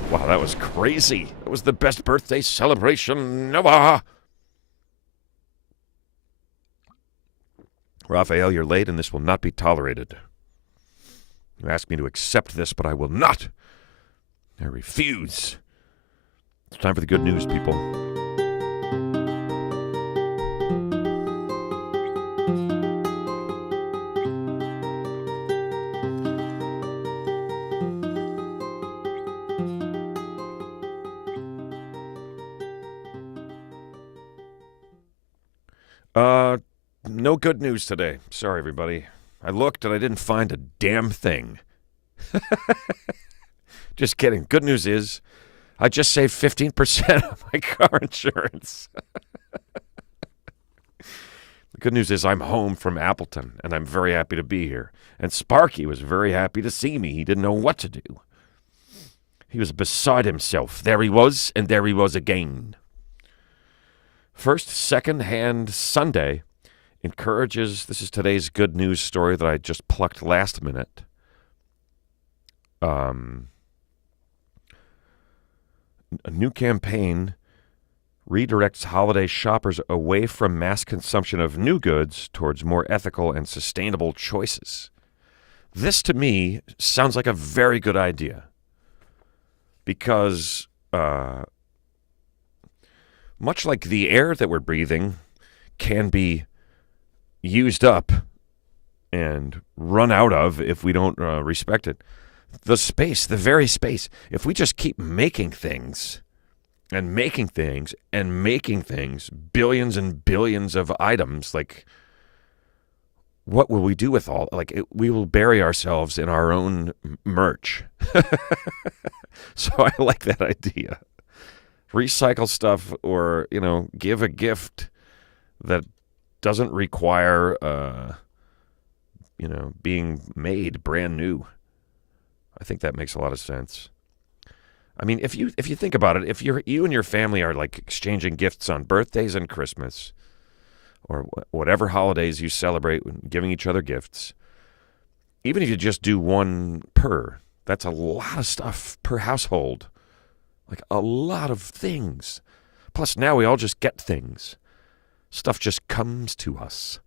Wow, that was crazy. That was the best birthday celebration ever. Raphael, you're late and this will not be tolerated. You asked me to accept this, but I will not. I refuse. It's time for the good news, people. No good news today. Sorry, everybody. I looked and I didn't find a damn thing. Just kidding. Good news is I just saved 15% of my car insurance. The good news is I'm home from Appleton, and I'm very happy to be here. And Sparky was very happy to see me. He didn't know what to do. He was beside himself. There he was, and there he was again. First, second-hand Sunday encourages, this is today's good news story that I just plucked last minute. A new campaign redirects holiday shoppers away from mass consumption of new goods towards more ethical and sustainable choices. This, to me, sounds like a very good idea because much like the air that we're breathing can be used up and run out of if we don't respect it. The space, the very space, if we just keep making things and making things and making things, billions and billions of items, like, what will we do with all? We will bury ourselves in our own merch. So I like that idea. Recycle stuff or, give a gift that doesn't require, being made brand new. I think that makes a lot of sense. I mean, if you think about it, if you and your family are like exchanging gifts on birthdays and Christmas, or whatever holidays you celebrate, giving each other gifts, even if you just do one per, that's a lot of stuff per household. Like a lot of things. Plus, now we all just get things. Stuff just comes to us.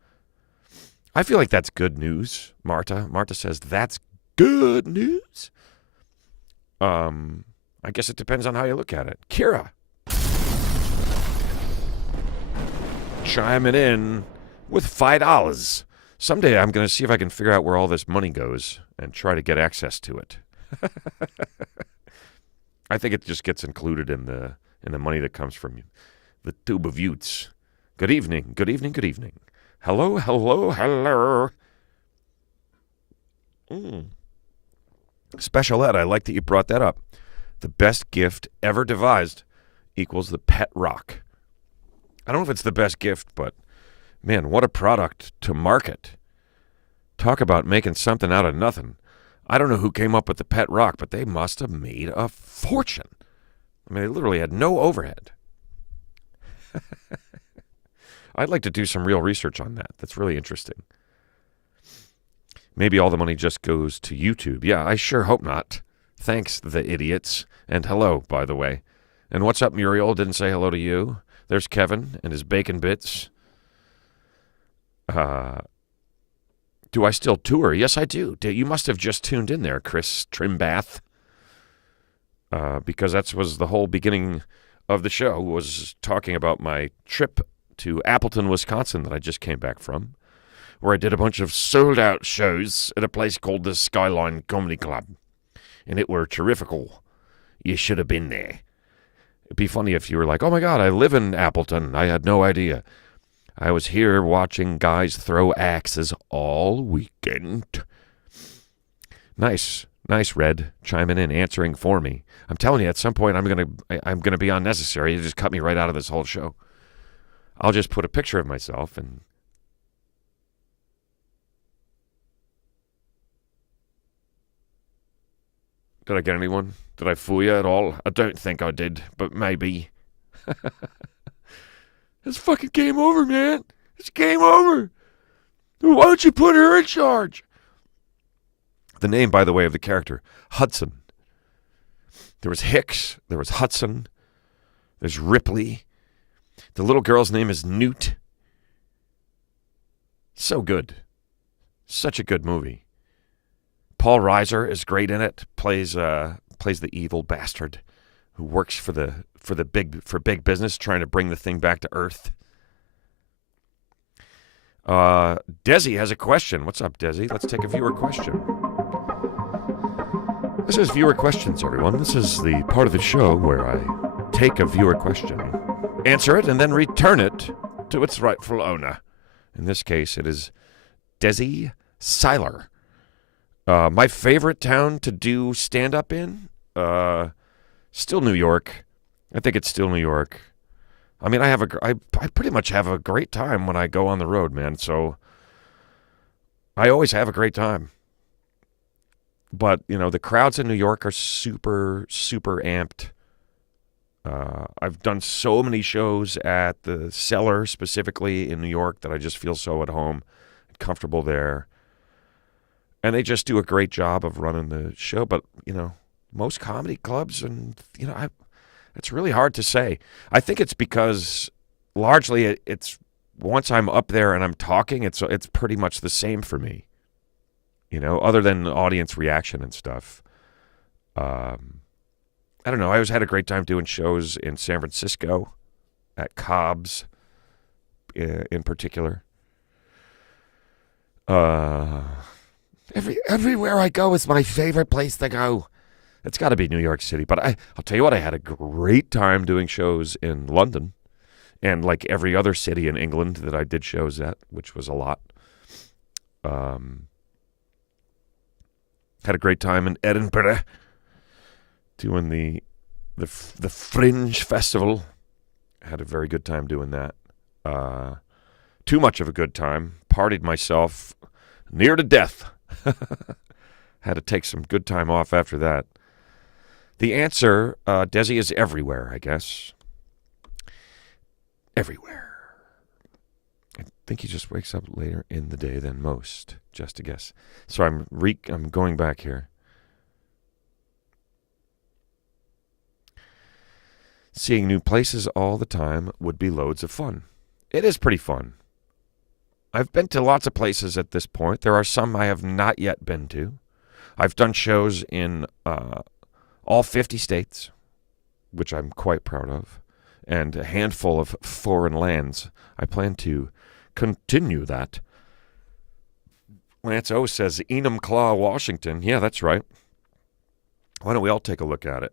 I feel like that's good news, Marta. Marta says that's good news. I guess it depends on how you look at it. Kira. Chiming in with $5. Someday I'm going to see if I can figure out where all this money goes and try to get access to it. I think it just gets included in the money that comes from the tube of Utes. Good evening, good evening, good evening. Hello, hello, hello. Special Ed, I like that you brought that up. The best gift ever devised equals the pet rock. I don't know if it's the best gift, but man, what a product to market. Talk about making something out of nothing. I don't know who came up with the pet rock, but they must have made a fortune. I mean, they literally had no overhead. I'd like to do some real research on that. That's really interesting. Maybe all the money just goes to YouTube. Yeah, I sure hope not. Thanks, the idiots. And hello, by the way. And what's up, Muriel? Didn't say hello to you. There's Kevin and his bacon bits. Do I still tour? Yes, I do. You must have just tuned in there, Chris Trimbath. Because that was the whole beginning of the show, was talking about my trip to Appleton, Wisconsin that I just came back from, where I did a bunch of sold-out shows at a place called the Skyline Comedy Club. And it were terrifical. You should have been there. It'd be funny if you were like, oh my God, I live in Appleton. I had no idea. I was here watching guys throw axes all weekend. Nice, Red, chiming in, answering for me. I'm telling you, at some point, I'm gonna be unnecessary. You just cut me right out of this whole show. I'll just put a picture of myself and. Did I get anyone? Did I fool you at all? I don't think I did, but maybe. It's fucking game over, man. It's game over. Why don't you put her in charge? The name, by the way, of the character, Hudson. There was Hicks. There was Hudson. There's Ripley. The little girl's name is Newt. So good. Such a good movie. Paul Reiser is great in it. Plays the evil bastard who works for big business, trying to bring the thing back to Earth. Desi has a question. What's up, Desi? Let's take a viewer question. This is viewer questions, everyone. This is the part of the show where I take a viewer question, answer it, and then return it to its rightful owner. In this case, it is Desi Seiler. My favorite town to do stand-up in? Still New York. I think it's still New York. I mean, I pretty much have a great time when I go on the road, man. So I always have a great time. But, the crowds in New York are super, super amped. I've done so many shows at the Cellar, specifically in New York, that I just feel so at home and comfortable there. And they just do a great job of running the show. But, most comedy clubs, and, it's really hard to say. I think it's because largely it's once I'm up there and I'm talking, it's pretty much the same for me. Other than audience reaction and stuff. I don't know. I always had a great time doing shows in San Francisco, at Cobb's in particular. Everywhere I go is my favorite place to go. It's got to be New York City. But I'll tell you what, I had a great time doing shows in London and like every other city in England that I did shows at, which was a lot. Had a great time in Edinburgh doing the Fringe Festival. Had a very good time doing that. Too much of a good time. Partied myself near to death. Had to take some good time off after that. The answer, Desi, is everywhere, I guess. Everywhere. I think he just wakes up later in the day than most, just a guess. So I'm going back here. Seeing new places all the time would be loads of fun. It is pretty fun. I've been to lots of places at this point. There are some I have not yet been to. I've done shows in all 50 states, which I'm quite proud of, and a handful of foreign lands. I plan to continue that. Lance O says Enumclaw, Washington. Yeah, that's right. Why don't we all take a look at it?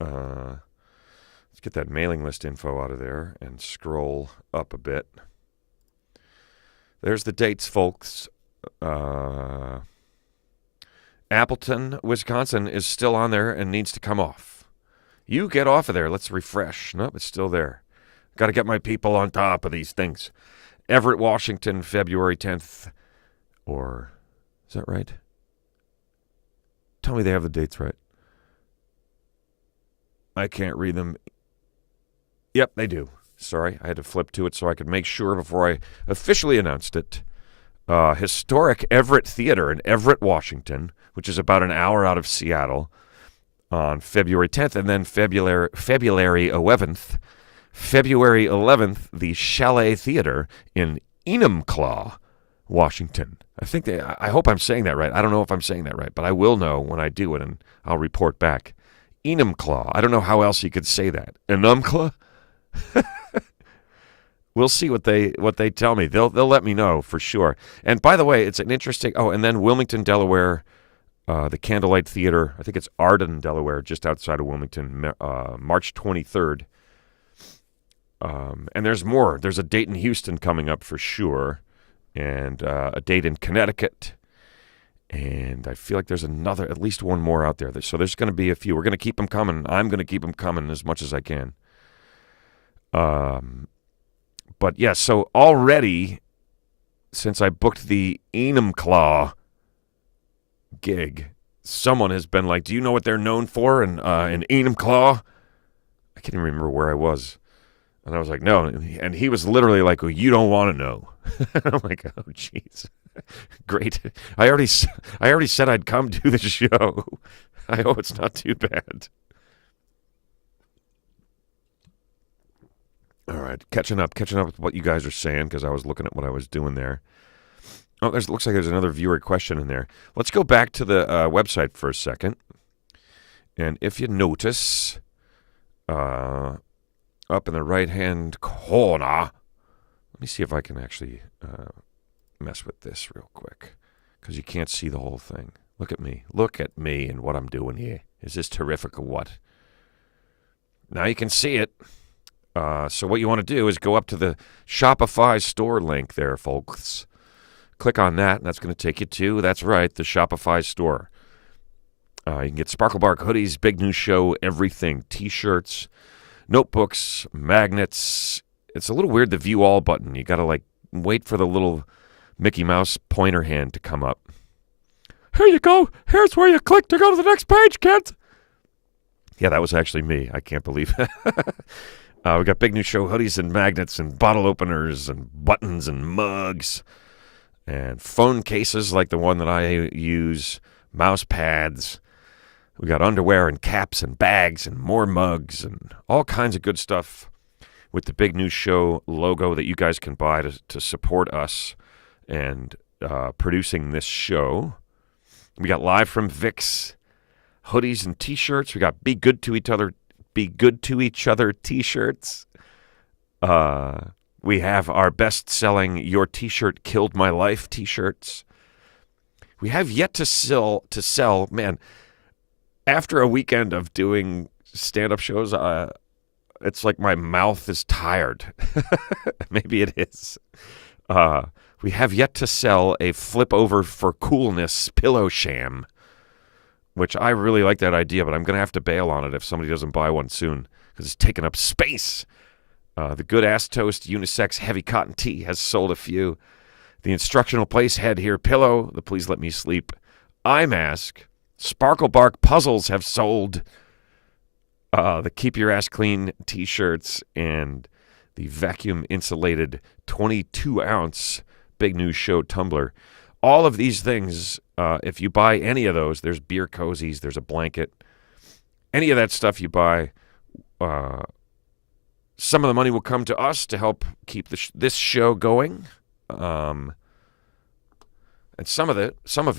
Let's get that mailing list info out of there and scroll up a bit. There's the dates, folks. Appleton, Wisconsin is still on there and needs to come off. You get off of there. Let's refresh. Nope, it's still there. Got to get my people on top of these things. Everett, Washington, February 10th. Or, is that right? Tell me they have the dates right. I can't read them. Yep, they do. Sorry, I had to flip to it so I could make sure before I officially announced it. Historic Everett Theater in Everett, Washington, which is about an hour out of Seattle, on February 10th. And then February 11th, the Chalet Theater in Enumclaw, Washington. I hope I'm saying that right. I don't know if I'm saying that right, but I will know when I do it, and I'll report back. Enumclaw. I don't know how else you could say that. Enumclaw? We'll see what they tell me. They'll let me know for sure. And by the way, it's an interesting. Oh, and then Wilmington, Delaware, the Candlelight Theater. I think it's Arden, Delaware, just outside of Wilmington, March 23rd. And there's more. There's a date in Houston coming up for sure, and a date in Connecticut. And I feel like there's at least one more out there. So there's going to be a few. We're going to keep them coming. I'm going to keep them coming as much as I can. But yeah, so already, since I booked the Enumclaw gig, someone has been like, do you know what they're known for in Enumclaw? I can't even remember where I was. And I was like, no. And he was literally like, well, you don't want to know. I'm like, oh, jeez. Great. I already said I'd come do the show. I hope it's not too bad. All right, catching up with what you guys are saying, because I was looking at what I was doing there. Oh, looks like there's another viewer question in there. Let's go back to the website for a second. And if you notice, up in the right-hand corner, let me see if I can actually mess with this real quick, because you can't see the whole thing. Look at me and what I'm doing here. Is this terrific or what? Now you can see it. So what you want to do is go up to the Shopify store link there, folks. Click on that, and that's going to take you to, that's right, the Shopify store. You can get Sparkle Bark hoodies, big new show, everything, T-shirts, notebooks, magnets. It's a little weird, the view all button. You got to wait for the little Mickey Mouse pointer hand to come up. Here you go. Here's where you click to go to the next page, kids. Yeah, that was actually me. I can't believe it. We got big new show hoodies and magnets and bottle openers and buttons and mugs and phone cases like the one that I use, mouse pads. We got underwear and caps and bags and more mugs and all kinds of good stuff with the big new show logo that you guys can buy to support us and producing this show. We got Live from Vic's hoodies and T-shirts. We got Be Good to Each Other T-shirts. We have our best-selling Your T-shirt Killed My Life T-shirts. We have yet to sell, man, after a weekend of doing stand-up shows, it's like my mouth is tired. Maybe it is. We have yet to sell a flip over for coolness pillow sham, which I really like that idea, but I'm going to have to bail on it if somebody doesn't buy one soon because it's taking up space. The Good Ass Toast unisex heavy cotton tee has sold a few. The Instructional Place Head Here pillow, the Please Let Me Sleep eye mask, Sparkle Bark puzzles have sold. The Keep Your Ass Clean T-shirts and the vacuum insulated 22-ounce Big News Show tumbler. All of these things, if you buy any of those, there's beer cozies, there's a blanket. Any of that stuff you buy, some of the money will come to us to help keep this show going. And some of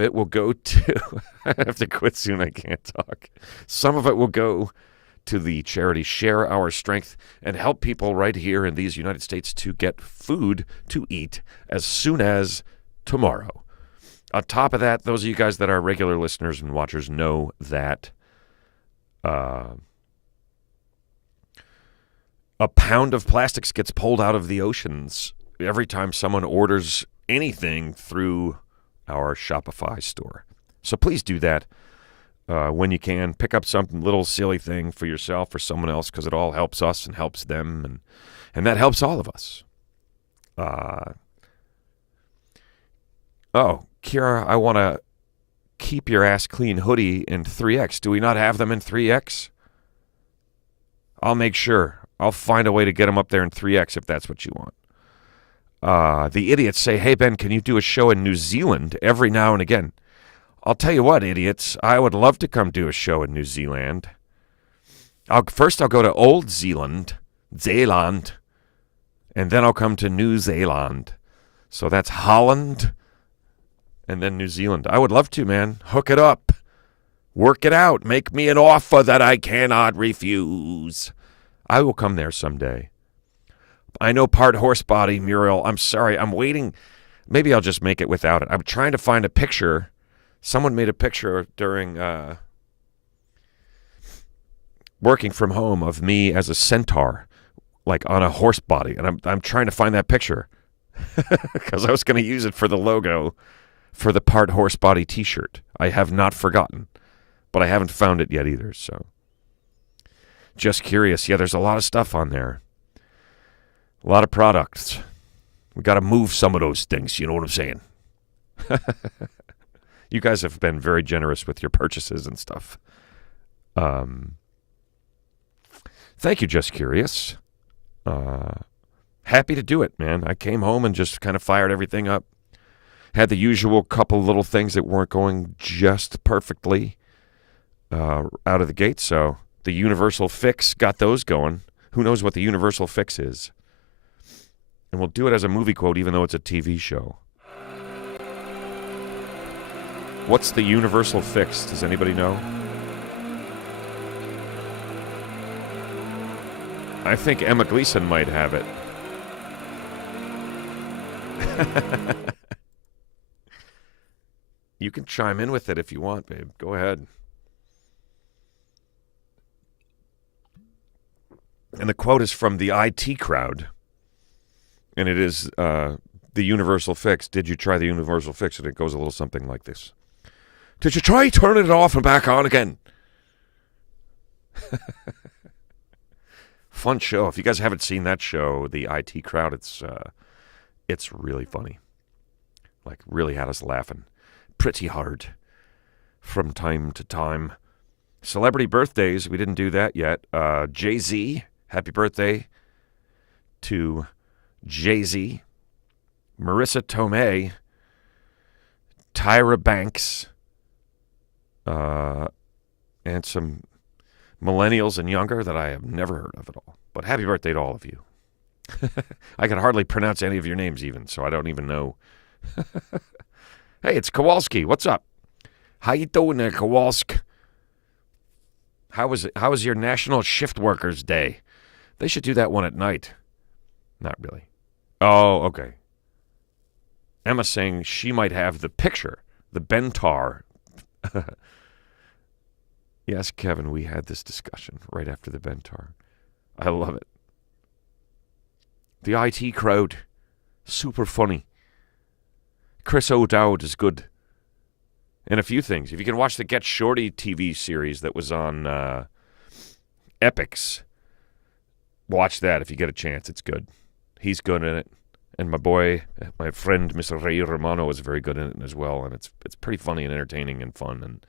it will go to, I have to quit soon, I can't talk. Some of it will go to the charity Share Our Strength and help people right here in these United States to get food to eat as soon as tomorrow. On top of that, those of you guys that are regular listeners and watchers know that a pound of plastics gets pulled out of the oceans every time someone orders anything through our Shopify store. So please do that when you can. Pick up some little silly thing for yourself or someone else because it all helps us and helps them, and that helps all of us. Kira, I want to Keep Your Ass Clean hoodie in 3X. Do we not have them in 3X? I'll make sure. I'll find a way to get them up there in 3X if that's what you want. The idiots say, hey, Ben, can you do a show in New Zealand every now and again? I'll tell you what, idiots. I would love to come do a show in New Zealand. First I'll go to Old Zealand, and then I'll come to New Zealand. So that's Holland and then New Zealand. I would love to, man. Hook it up. Work it out. Make me an offer that I cannot refuse. I will come there someday. I know part horse body, Muriel. I'm sorry. I'm waiting. Maybe I'll just make it without it. I'm trying to find a picture Someone made a picture during working from home of me as a centaur, like on a horse body, and I'm trying to find that picture because I was going to use it for the logo for the part horse body T-shirt. I have not forgotten, but I haven't found it yet either. So, just curious. Yeah, there's a lot of stuff on there, a lot of products. We got to move some of those things. You know what I'm saying? You guys have been very generous with your purchases and stuff. Thank you, Just Curious. Happy to do it, man. I came home and just kind of fired everything up. Had the usual couple little things that weren't going just perfectly out of the gate, so the universal fix got those going. Who knows what the universal fix is? And we'll do it as a movie quote, even though it's a TV show. What's the universal fix? Does anybody know? I think Emma Gleeson might have it. You can chime in with it if you want, babe. Go ahead. And the quote is from the IT crowd. And it is the universal fix. Did you try the universal fix? And it goes a little something like this. Did you try turning it off and back on again? Fun show. If you guys haven't seen that show, the IT crowd, it's really funny. Like, really had us laughing pretty hard from time to time. Celebrity birthdays, we didn't do that yet. Jay-Z, happy birthday to Jay-Z. Marissa Tomei, Tyra Banks, and some millennials and younger that I have never heard of at all. But happy birthday to all of you. I can hardly pronounce any of your names even, so I don't even know. Hey, it's Kowalski. What's up? How you doing there, Kowalski? How was your National Shift Workers Day? They should do that one at night. Not really. Oh, okay. Emma's saying she might have the picture, the Bentar. Yes, Kevin, we had this discussion right after the Bentar. I love it. The IT crowd, super funny. Chris O'Dowd is good. And a few things. If you can watch the Get Shorty TV series that was on Epix, watch that if you get a chance. It's good. He's good in it. And my friend, Mr. Ray Romano is very good in it as well. And it's pretty funny and entertaining and fun. And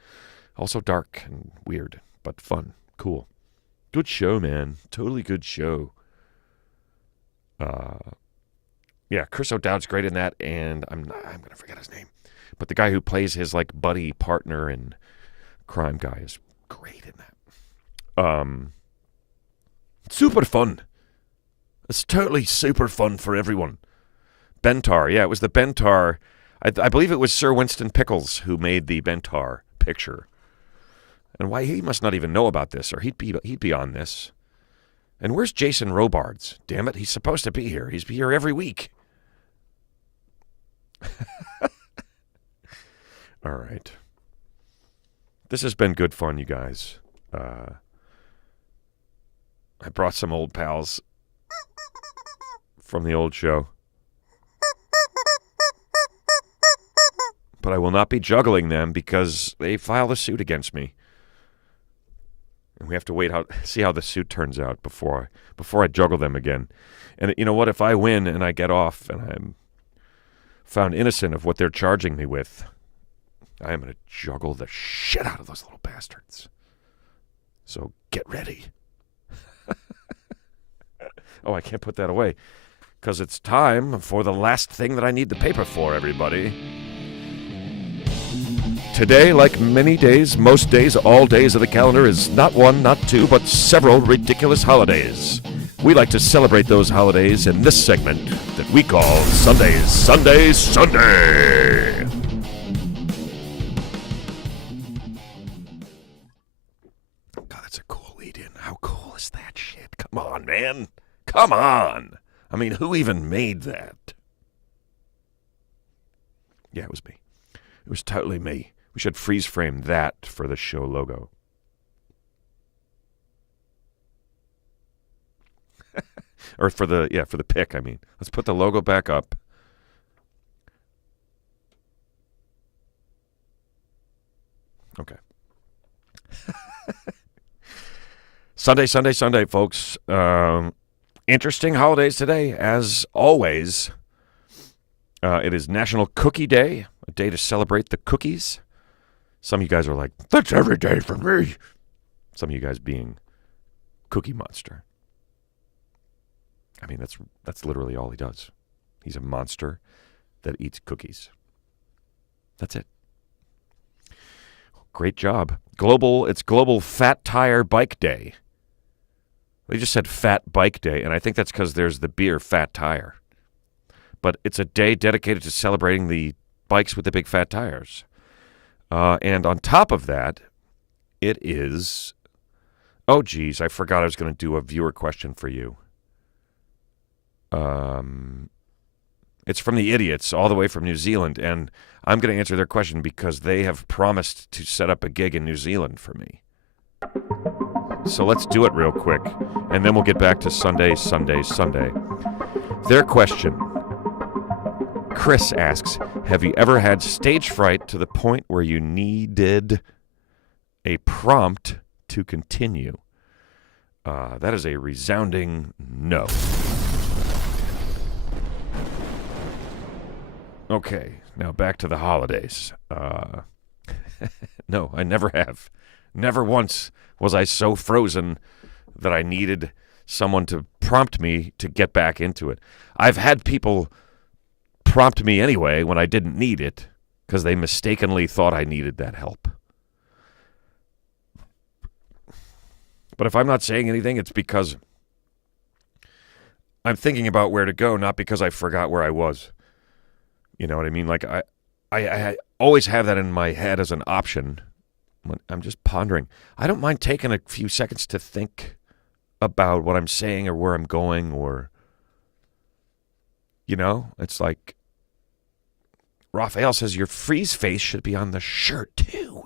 also dark and weird, but fun. Cool. Good show, man. Totally good show. Yeah, Chris O'Dowd's great in that, and I'm going to forget his name. But the guy who plays his, like, buddy partner and crime guy is great in that. Super fun. It's totally super fun for everyone. Bentar, yeah, it was the Bentar. I believe it was Sir Winston Pickles who made the Bentar picture. And why he must not even know about this, or he'd be on this. And where's Jason Robards? Damn it, he's supposed to be here. He's here every week. All right. This has been good fun, you guys. I brought some old pals from the old show. But I will not be juggling them because they filed a suit against me. And we have to wait see how the suit turns out before I juggle them again. And you know what? If I win and I get off and I'm found innocent of what they're charging me with, I am going to juggle the shit out of those little bastards. So get ready. Oh, I can't put that away because it's time for the last thing that I need the paper for, everybody. Today, like many days, most days, all days of the calendar, is not one, not two, but several ridiculous holidays. We like to celebrate those holidays in this segment that we call Sunday, Sunday, Sunday. God, that's a cool lead-in. How cool is that shit? Come on, man. Come on. I mean, who even made that? Yeah, it was me. It was totally me. We should freeze frame that for the show logo. Or for the pic, I mean. Let's put the logo back up. Okay. Sunday, folks. Interesting holidays today, as always. It is National Cookie Day, a day to celebrate the cookies. Some of you guys are like, that's every day for me. Some of you guys being Cookie Monster. I mean, that's literally all he does. He's a monster that eats cookies. That's it. Great job. It's Global Fat Tire Bike Day. They just said Fat Bike Day, and I think that's because there's the beer Fat Tire. But it's a day dedicated to celebrating the bikes with the big fat tires. And on top of that, it is... Oh, geez, I forgot I was going to do a viewer question for you. It's from the Idiots, all the way from New Zealand, and I'm going to answer their question because they have promised to set up a gig in New Zealand for me. So let's do it real quick, and then we'll get back to Sunday. Their question. Chris asks, have you ever had stage fright to the point where you needed a prompt to continue? That is a resounding no. Okay, now back to the holidays. No, I never have. Never once was I so frozen that I needed someone to prompt me to get back into it. I've had people prompt me anyway when I didn't need it because they mistakenly thought I needed that help. But if I'm not saying anything, it's because I'm thinking about where to go, not because I forgot where I was. You know what I mean? Like, I always have that in my head as an option when I'm just pondering. I don't mind taking a few seconds to think about what I'm saying or where I'm going or, you know, it's like Raphael says your freeze face should be on the shirt, too.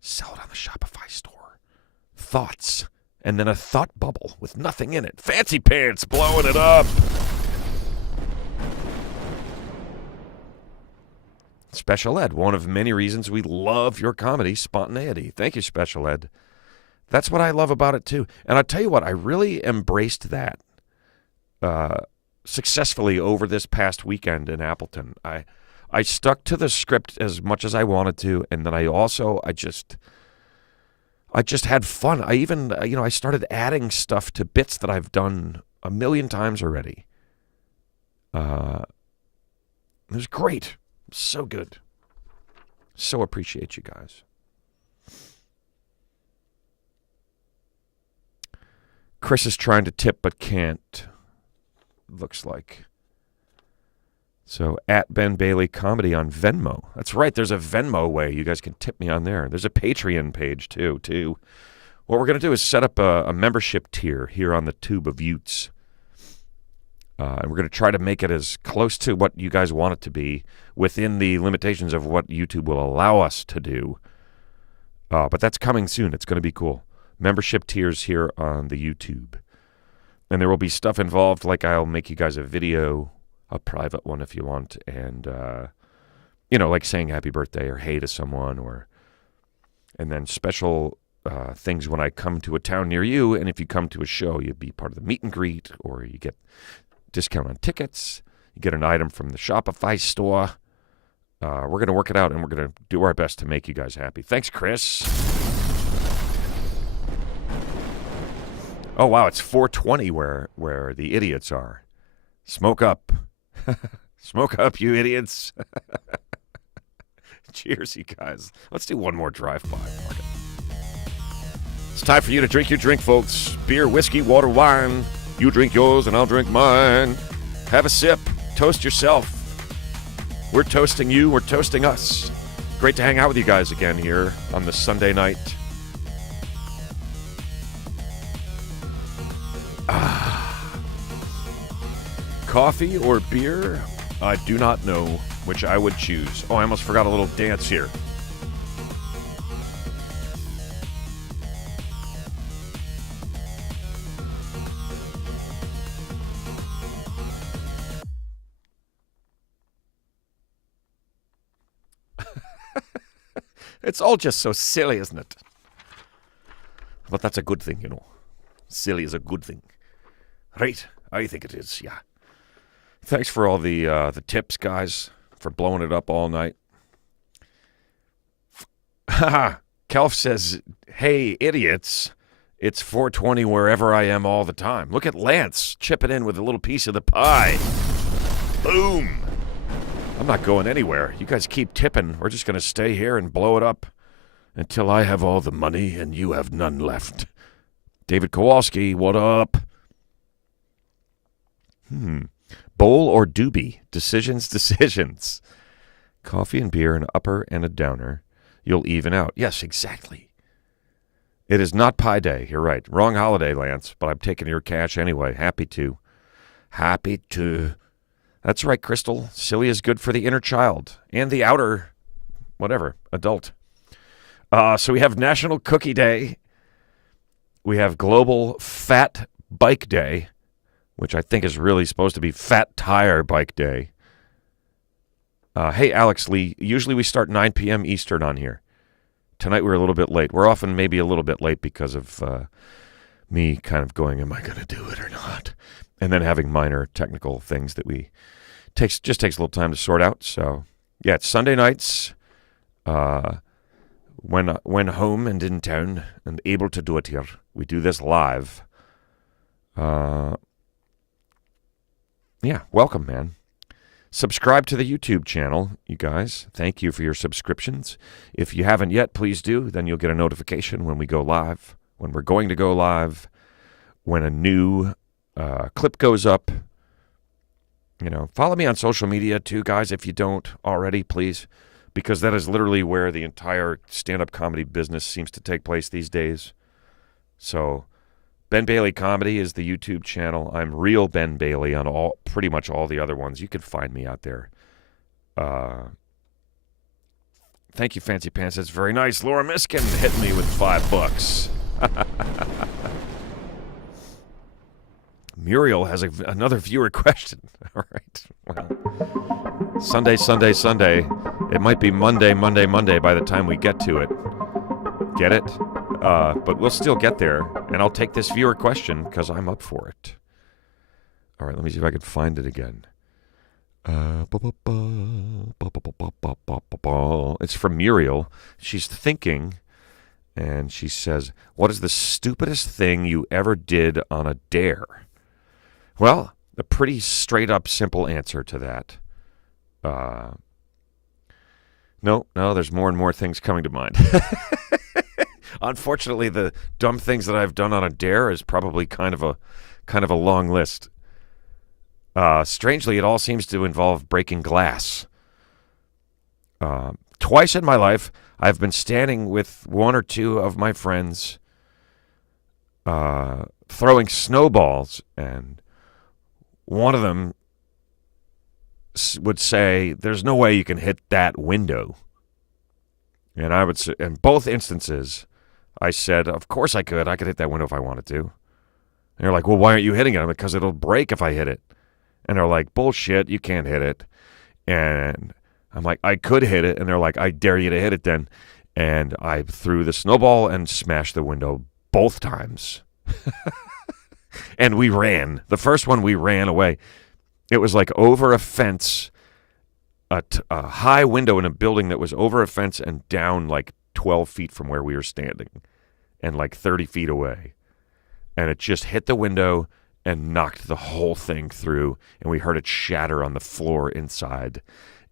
Sell it on the Shopify store. Thoughts. And then a thought bubble with nothing in it. Fancy pants blowing it up. Special Ed, one of many reasons we love your comedy, spontaneity. Thank you, Special Ed. That's what I love about it, too. And I tell you what, I really embraced that successfully over this past weekend in Appleton. I stuck to the script as much as I wanted to, and then I just had fun. I even, I started adding stuff to bits that I've done a million times already. It was great. So good. So appreciate you guys. Chris is trying to tip but can't. Looks like. So at Ben Bailey Comedy on Venmo. That's right. There's a Venmo way. You guys can tip me on there. There's a Patreon page too. What we're going to do is set up a membership tier here on the Tube of Utes. And we're going to try to make it as close to what you guys want it to be within the limitations of what YouTube will allow us to do. But that's coming soon. It's going to be cool. Membership tiers here on the YouTube. And there will be stuff involved, like I'll make you guys a video, a private one if you want, and, like saying happy birthday or hey to someone, and then special things when I come to a town near you, and if you come to a show, you'd be part of the meet and greet, or you get discount on tickets, you get an item from the Shopify store. We're going to work it out, and we're going to do our best to make you guys happy. Thanks, Chris. Oh, wow, it's 4:20 where the idiots are. Smoke up. Smoke up, you idiots. Cheers, you guys. Let's do one more drive-by. It's time for you to drink your drink, folks. Beer, whiskey, water, wine. You drink yours and I'll drink mine. Have a sip. Toast yourself. We're toasting you. We're toasting us. Great to hang out with you guys again here on this Sunday night. Coffee or beer? I do not know which I would choose. Oh, I almost forgot a little dance here. It's all just so silly, isn't it? But that's a good thing, Silly is a good thing. Right, I think it is, yeah. Thanks for all the tips, guys, for blowing it up all night. Haha, Kelf says, hey, idiots, it's 4:20 wherever I am all the time. Look at Lance chipping in with a little piece of the pie. Boom. I'm not going anywhere. You guys keep tipping. We're just going to stay here and blow it up until I have all the money and you have none left. David Kowalski, what up? Bowl or doobie? Decisions. Coffee and beer, an upper and a downer. You'll even out. Yes, exactly. It is not Pi Day. You're right. Wrong holiday, Lance, but I'm taking your cash anyway. Happy to. That's right, Crystal. Silly is good for the inner child and the outer, whatever, adult. So we have National Cookie Day. We have Global Fat Bike Day, which I think is really supposed to be Fat Tire Bike Day. Hey, Alex Lee, usually we start 9 p.m. Eastern on here. Tonight we're a little bit late. We're often maybe a little bit late because of me kind of going, am I going to do it or not? And then having minor technical things that takes a little time to sort out. So, yeah, it's Sunday nights when home and in town and able to do it here. We do this live. Yeah, welcome, man. Subscribe to the YouTube channel, you guys. Thank you for your subscriptions. If you haven't yet, please do. Then you'll get a notification when we go live, when we're going to go live, when a new clip goes up. Follow me on social media too, guys, if you don't already, please, because that is literally where the entire stand-up comedy business seems to take place these days. So Ben Bailey Comedy is the YouTube channel. I'm Real Ben Bailey on pretty much all the other ones. You can find me out there. Thank you, Fancy Pants. That's very nice. Laura Miskin hit me with $5. Muriel has another viewer question. All right. Well, Sunday. It might be Monday by the time we get to it. Get it? But we'll still get there, and I'll take this viewer question because I'm up for it. All right, let me see if I can find it again. It's from Muriel. She's thinking, and she says, what is the stupidest thing you ever did on a dare? Well, a pretty straight-up simple answer to that. No, there's more and more things coming to mind. Unfortunately, the dumb things that I've done on a dare is probably kind of a long list. Strangely, it all seems to involve breaking glass. Twice in my life, I've been standing with one or two of my friends throwing snowballs, and one of them would say, there's no way you can hit that window. And I would say, in both instances, I said, of course I could. I could hit that window if I wanted to. And they're like, well, why aren't you hitting it? I'm like, because it'll break if I hit it. And they're like, bullshit, you can't hit it. And I'm like, I could hit it. And they're like, I dare you to hit it then. And I threw the snowball and smashed the window both times. And we ran. The first one, we ran away. It was like over a fence, a high window in a building that was over a fence and down like 12 feet from where we were standing and like 30 feet away. And it just hit the window and knocked the whole thing through. And we heard it shatter on the floor inside.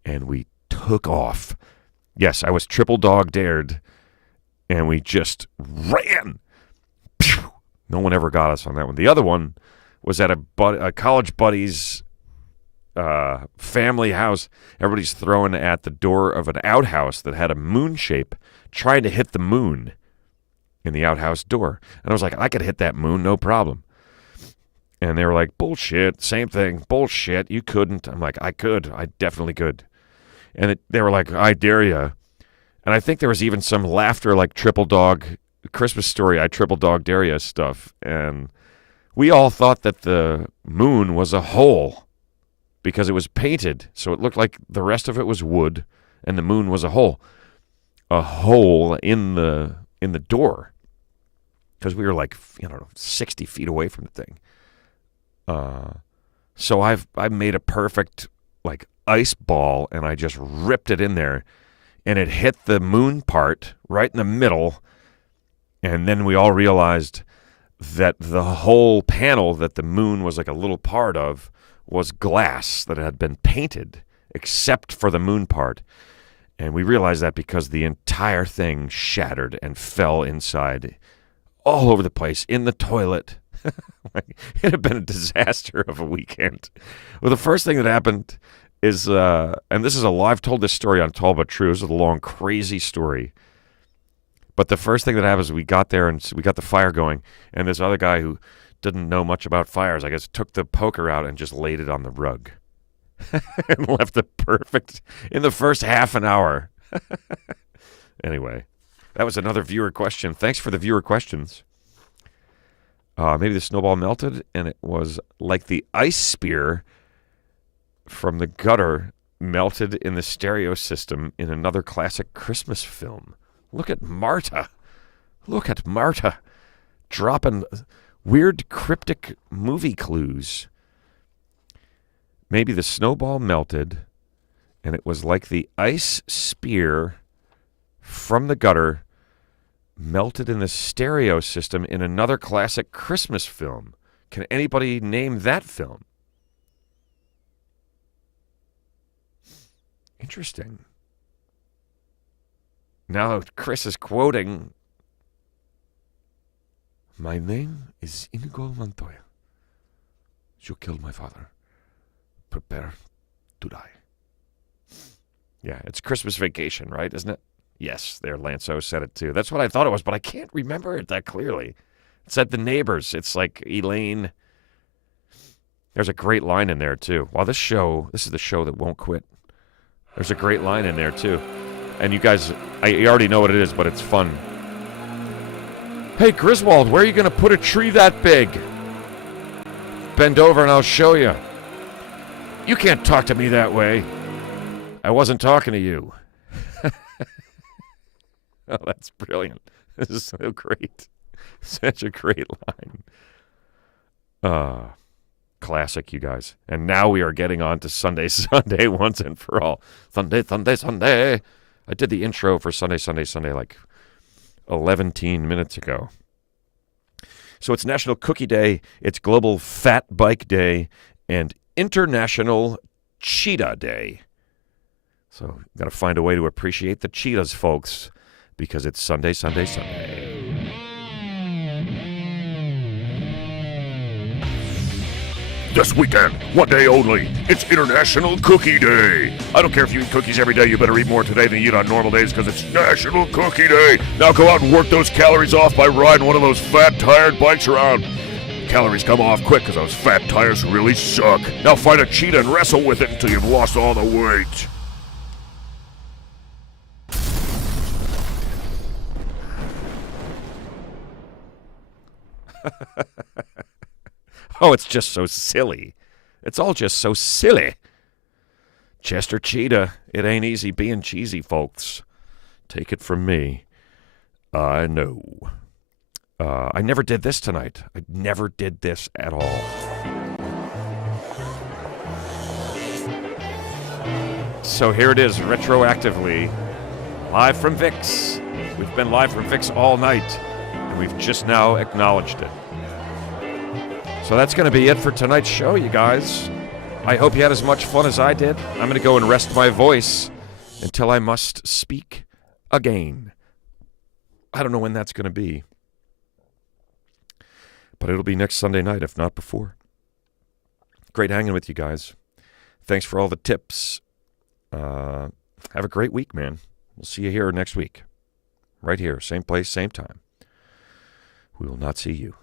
And we took off. Yes, I was triple dog dared. And we just ran. Pew! No one ever got us on that one. The other one was at a college buddy's family house. Everybody's throwing at the door of an outhouse that had a moon shape, trying to hit the moon in the outhouse door. And I was like, I could hit that moon, no problem. And they were like, bullshit, same thing, bullshit, you couldn't. I'm like, I could, I definitely could. And they were like, I dare you. And I think there was even some laughter like triple dog, Christmas Story, I triple dog dare you stuff. And we all thought that the moon was a hole because it was painted. So it looked like the rest of it was wood and the moon was a hole. a hole in the door because we were like 60 feet away from the thing. So I made a perfect like ice ball and I just ripped it in there, and it hit the moon part right in the middle. And then we all realized that the whole panel that the moon was like a little part of was glass that had been painted except for the moon part. And we realized that because the entire thing shattered and fell inside all over the place, in the toilet. It had been a disaster of a weekend. Well, the first thing that happened is, and this is I've told this story on Tall But True. This is a long, crazy story. But the first thing that happens is we got there and we got the fire going, and this other guy who didn't know much about fires, I guess, took the poker out and just laid it on the rug. And left it perfect in the first half an hour. Anyway, that was another viewer question. Thanks for the viewer questions. Maybe the snowball melted, and it was like the ice spear from the gutter melted in the stereo system in another classic Christmas film. Look at Marta. Look at Marta dropping weird cryptic movie clues. Maybe the snowball melted, and it was like the ice spear from the gutter melted in the stereo system in another classic Christmas film. Can anybody name that film? Interesting. Now Chris is quoting, "My name is Inigo Montoya. You killed my father. Prepare to die." Yeah, it's Christmas Vacation, right? Isn't it? Yes, there, Lanzo said it too. That's what I thought it was, but I can't remember it that clearly. It said The Neighbors. It's like Elaine. There's a great line in there too. Wow, this is the show that won't quit. There's a great line in there too. And you guys, you already know what it is, but it's fun. "Hey, Griswold, where are you going to put a tree that big?" "Bend over and I'll show you." "You can't talk to me that way." "I wasn't talking to you." Oh, that's brilliant. This is so great. Such a great line. Classic, you guys. And now we are getting on to Sunday, Sunday once and for all. Sunday, Sunday, Sunday. I did the intro for Sunday, Sunday, Sunday like 11 minutes ago. So it's National Cookie Day, it's Global Fat Bike Day, and International Cheetah Day. So got to find a way to appreciate the cheetahs, folks, because it's Sunday, Sunday, Sunday. This weekend, one day only, it's International Cookie Day. I don't care if you eat cookies every day, you better eat more today than you eat on normal days because it's National Cookie Day. Now go out and work those calories off by riding one of those fat, tired bikes around. Calories come off quick because those fat tires really suck. Now find a cheetah and wrestle with it until you've lost all the weight. Oh, it's just so silly. It's all just so silly. Chester Cheetah, it ain't easy being cheesy, folks. Take it from me. I know. I never did this tonight. I never did this at all. So here it is, retroactively. Live from Vic's. We've been live from Vic's all night, and we've just now acknowledged it. So that's going to be it for tonight's show, you guys. I hope you had as much fun as I did. I'm going to go and rest my voice until I must speak again. I don't know when that's going to be, but it'll be next Sunday night, if not before. Great hanging with you guys. Thanks for all the tips. Have a great week, man. We'll see you here next week. Right here, same place, same time. We will not see you.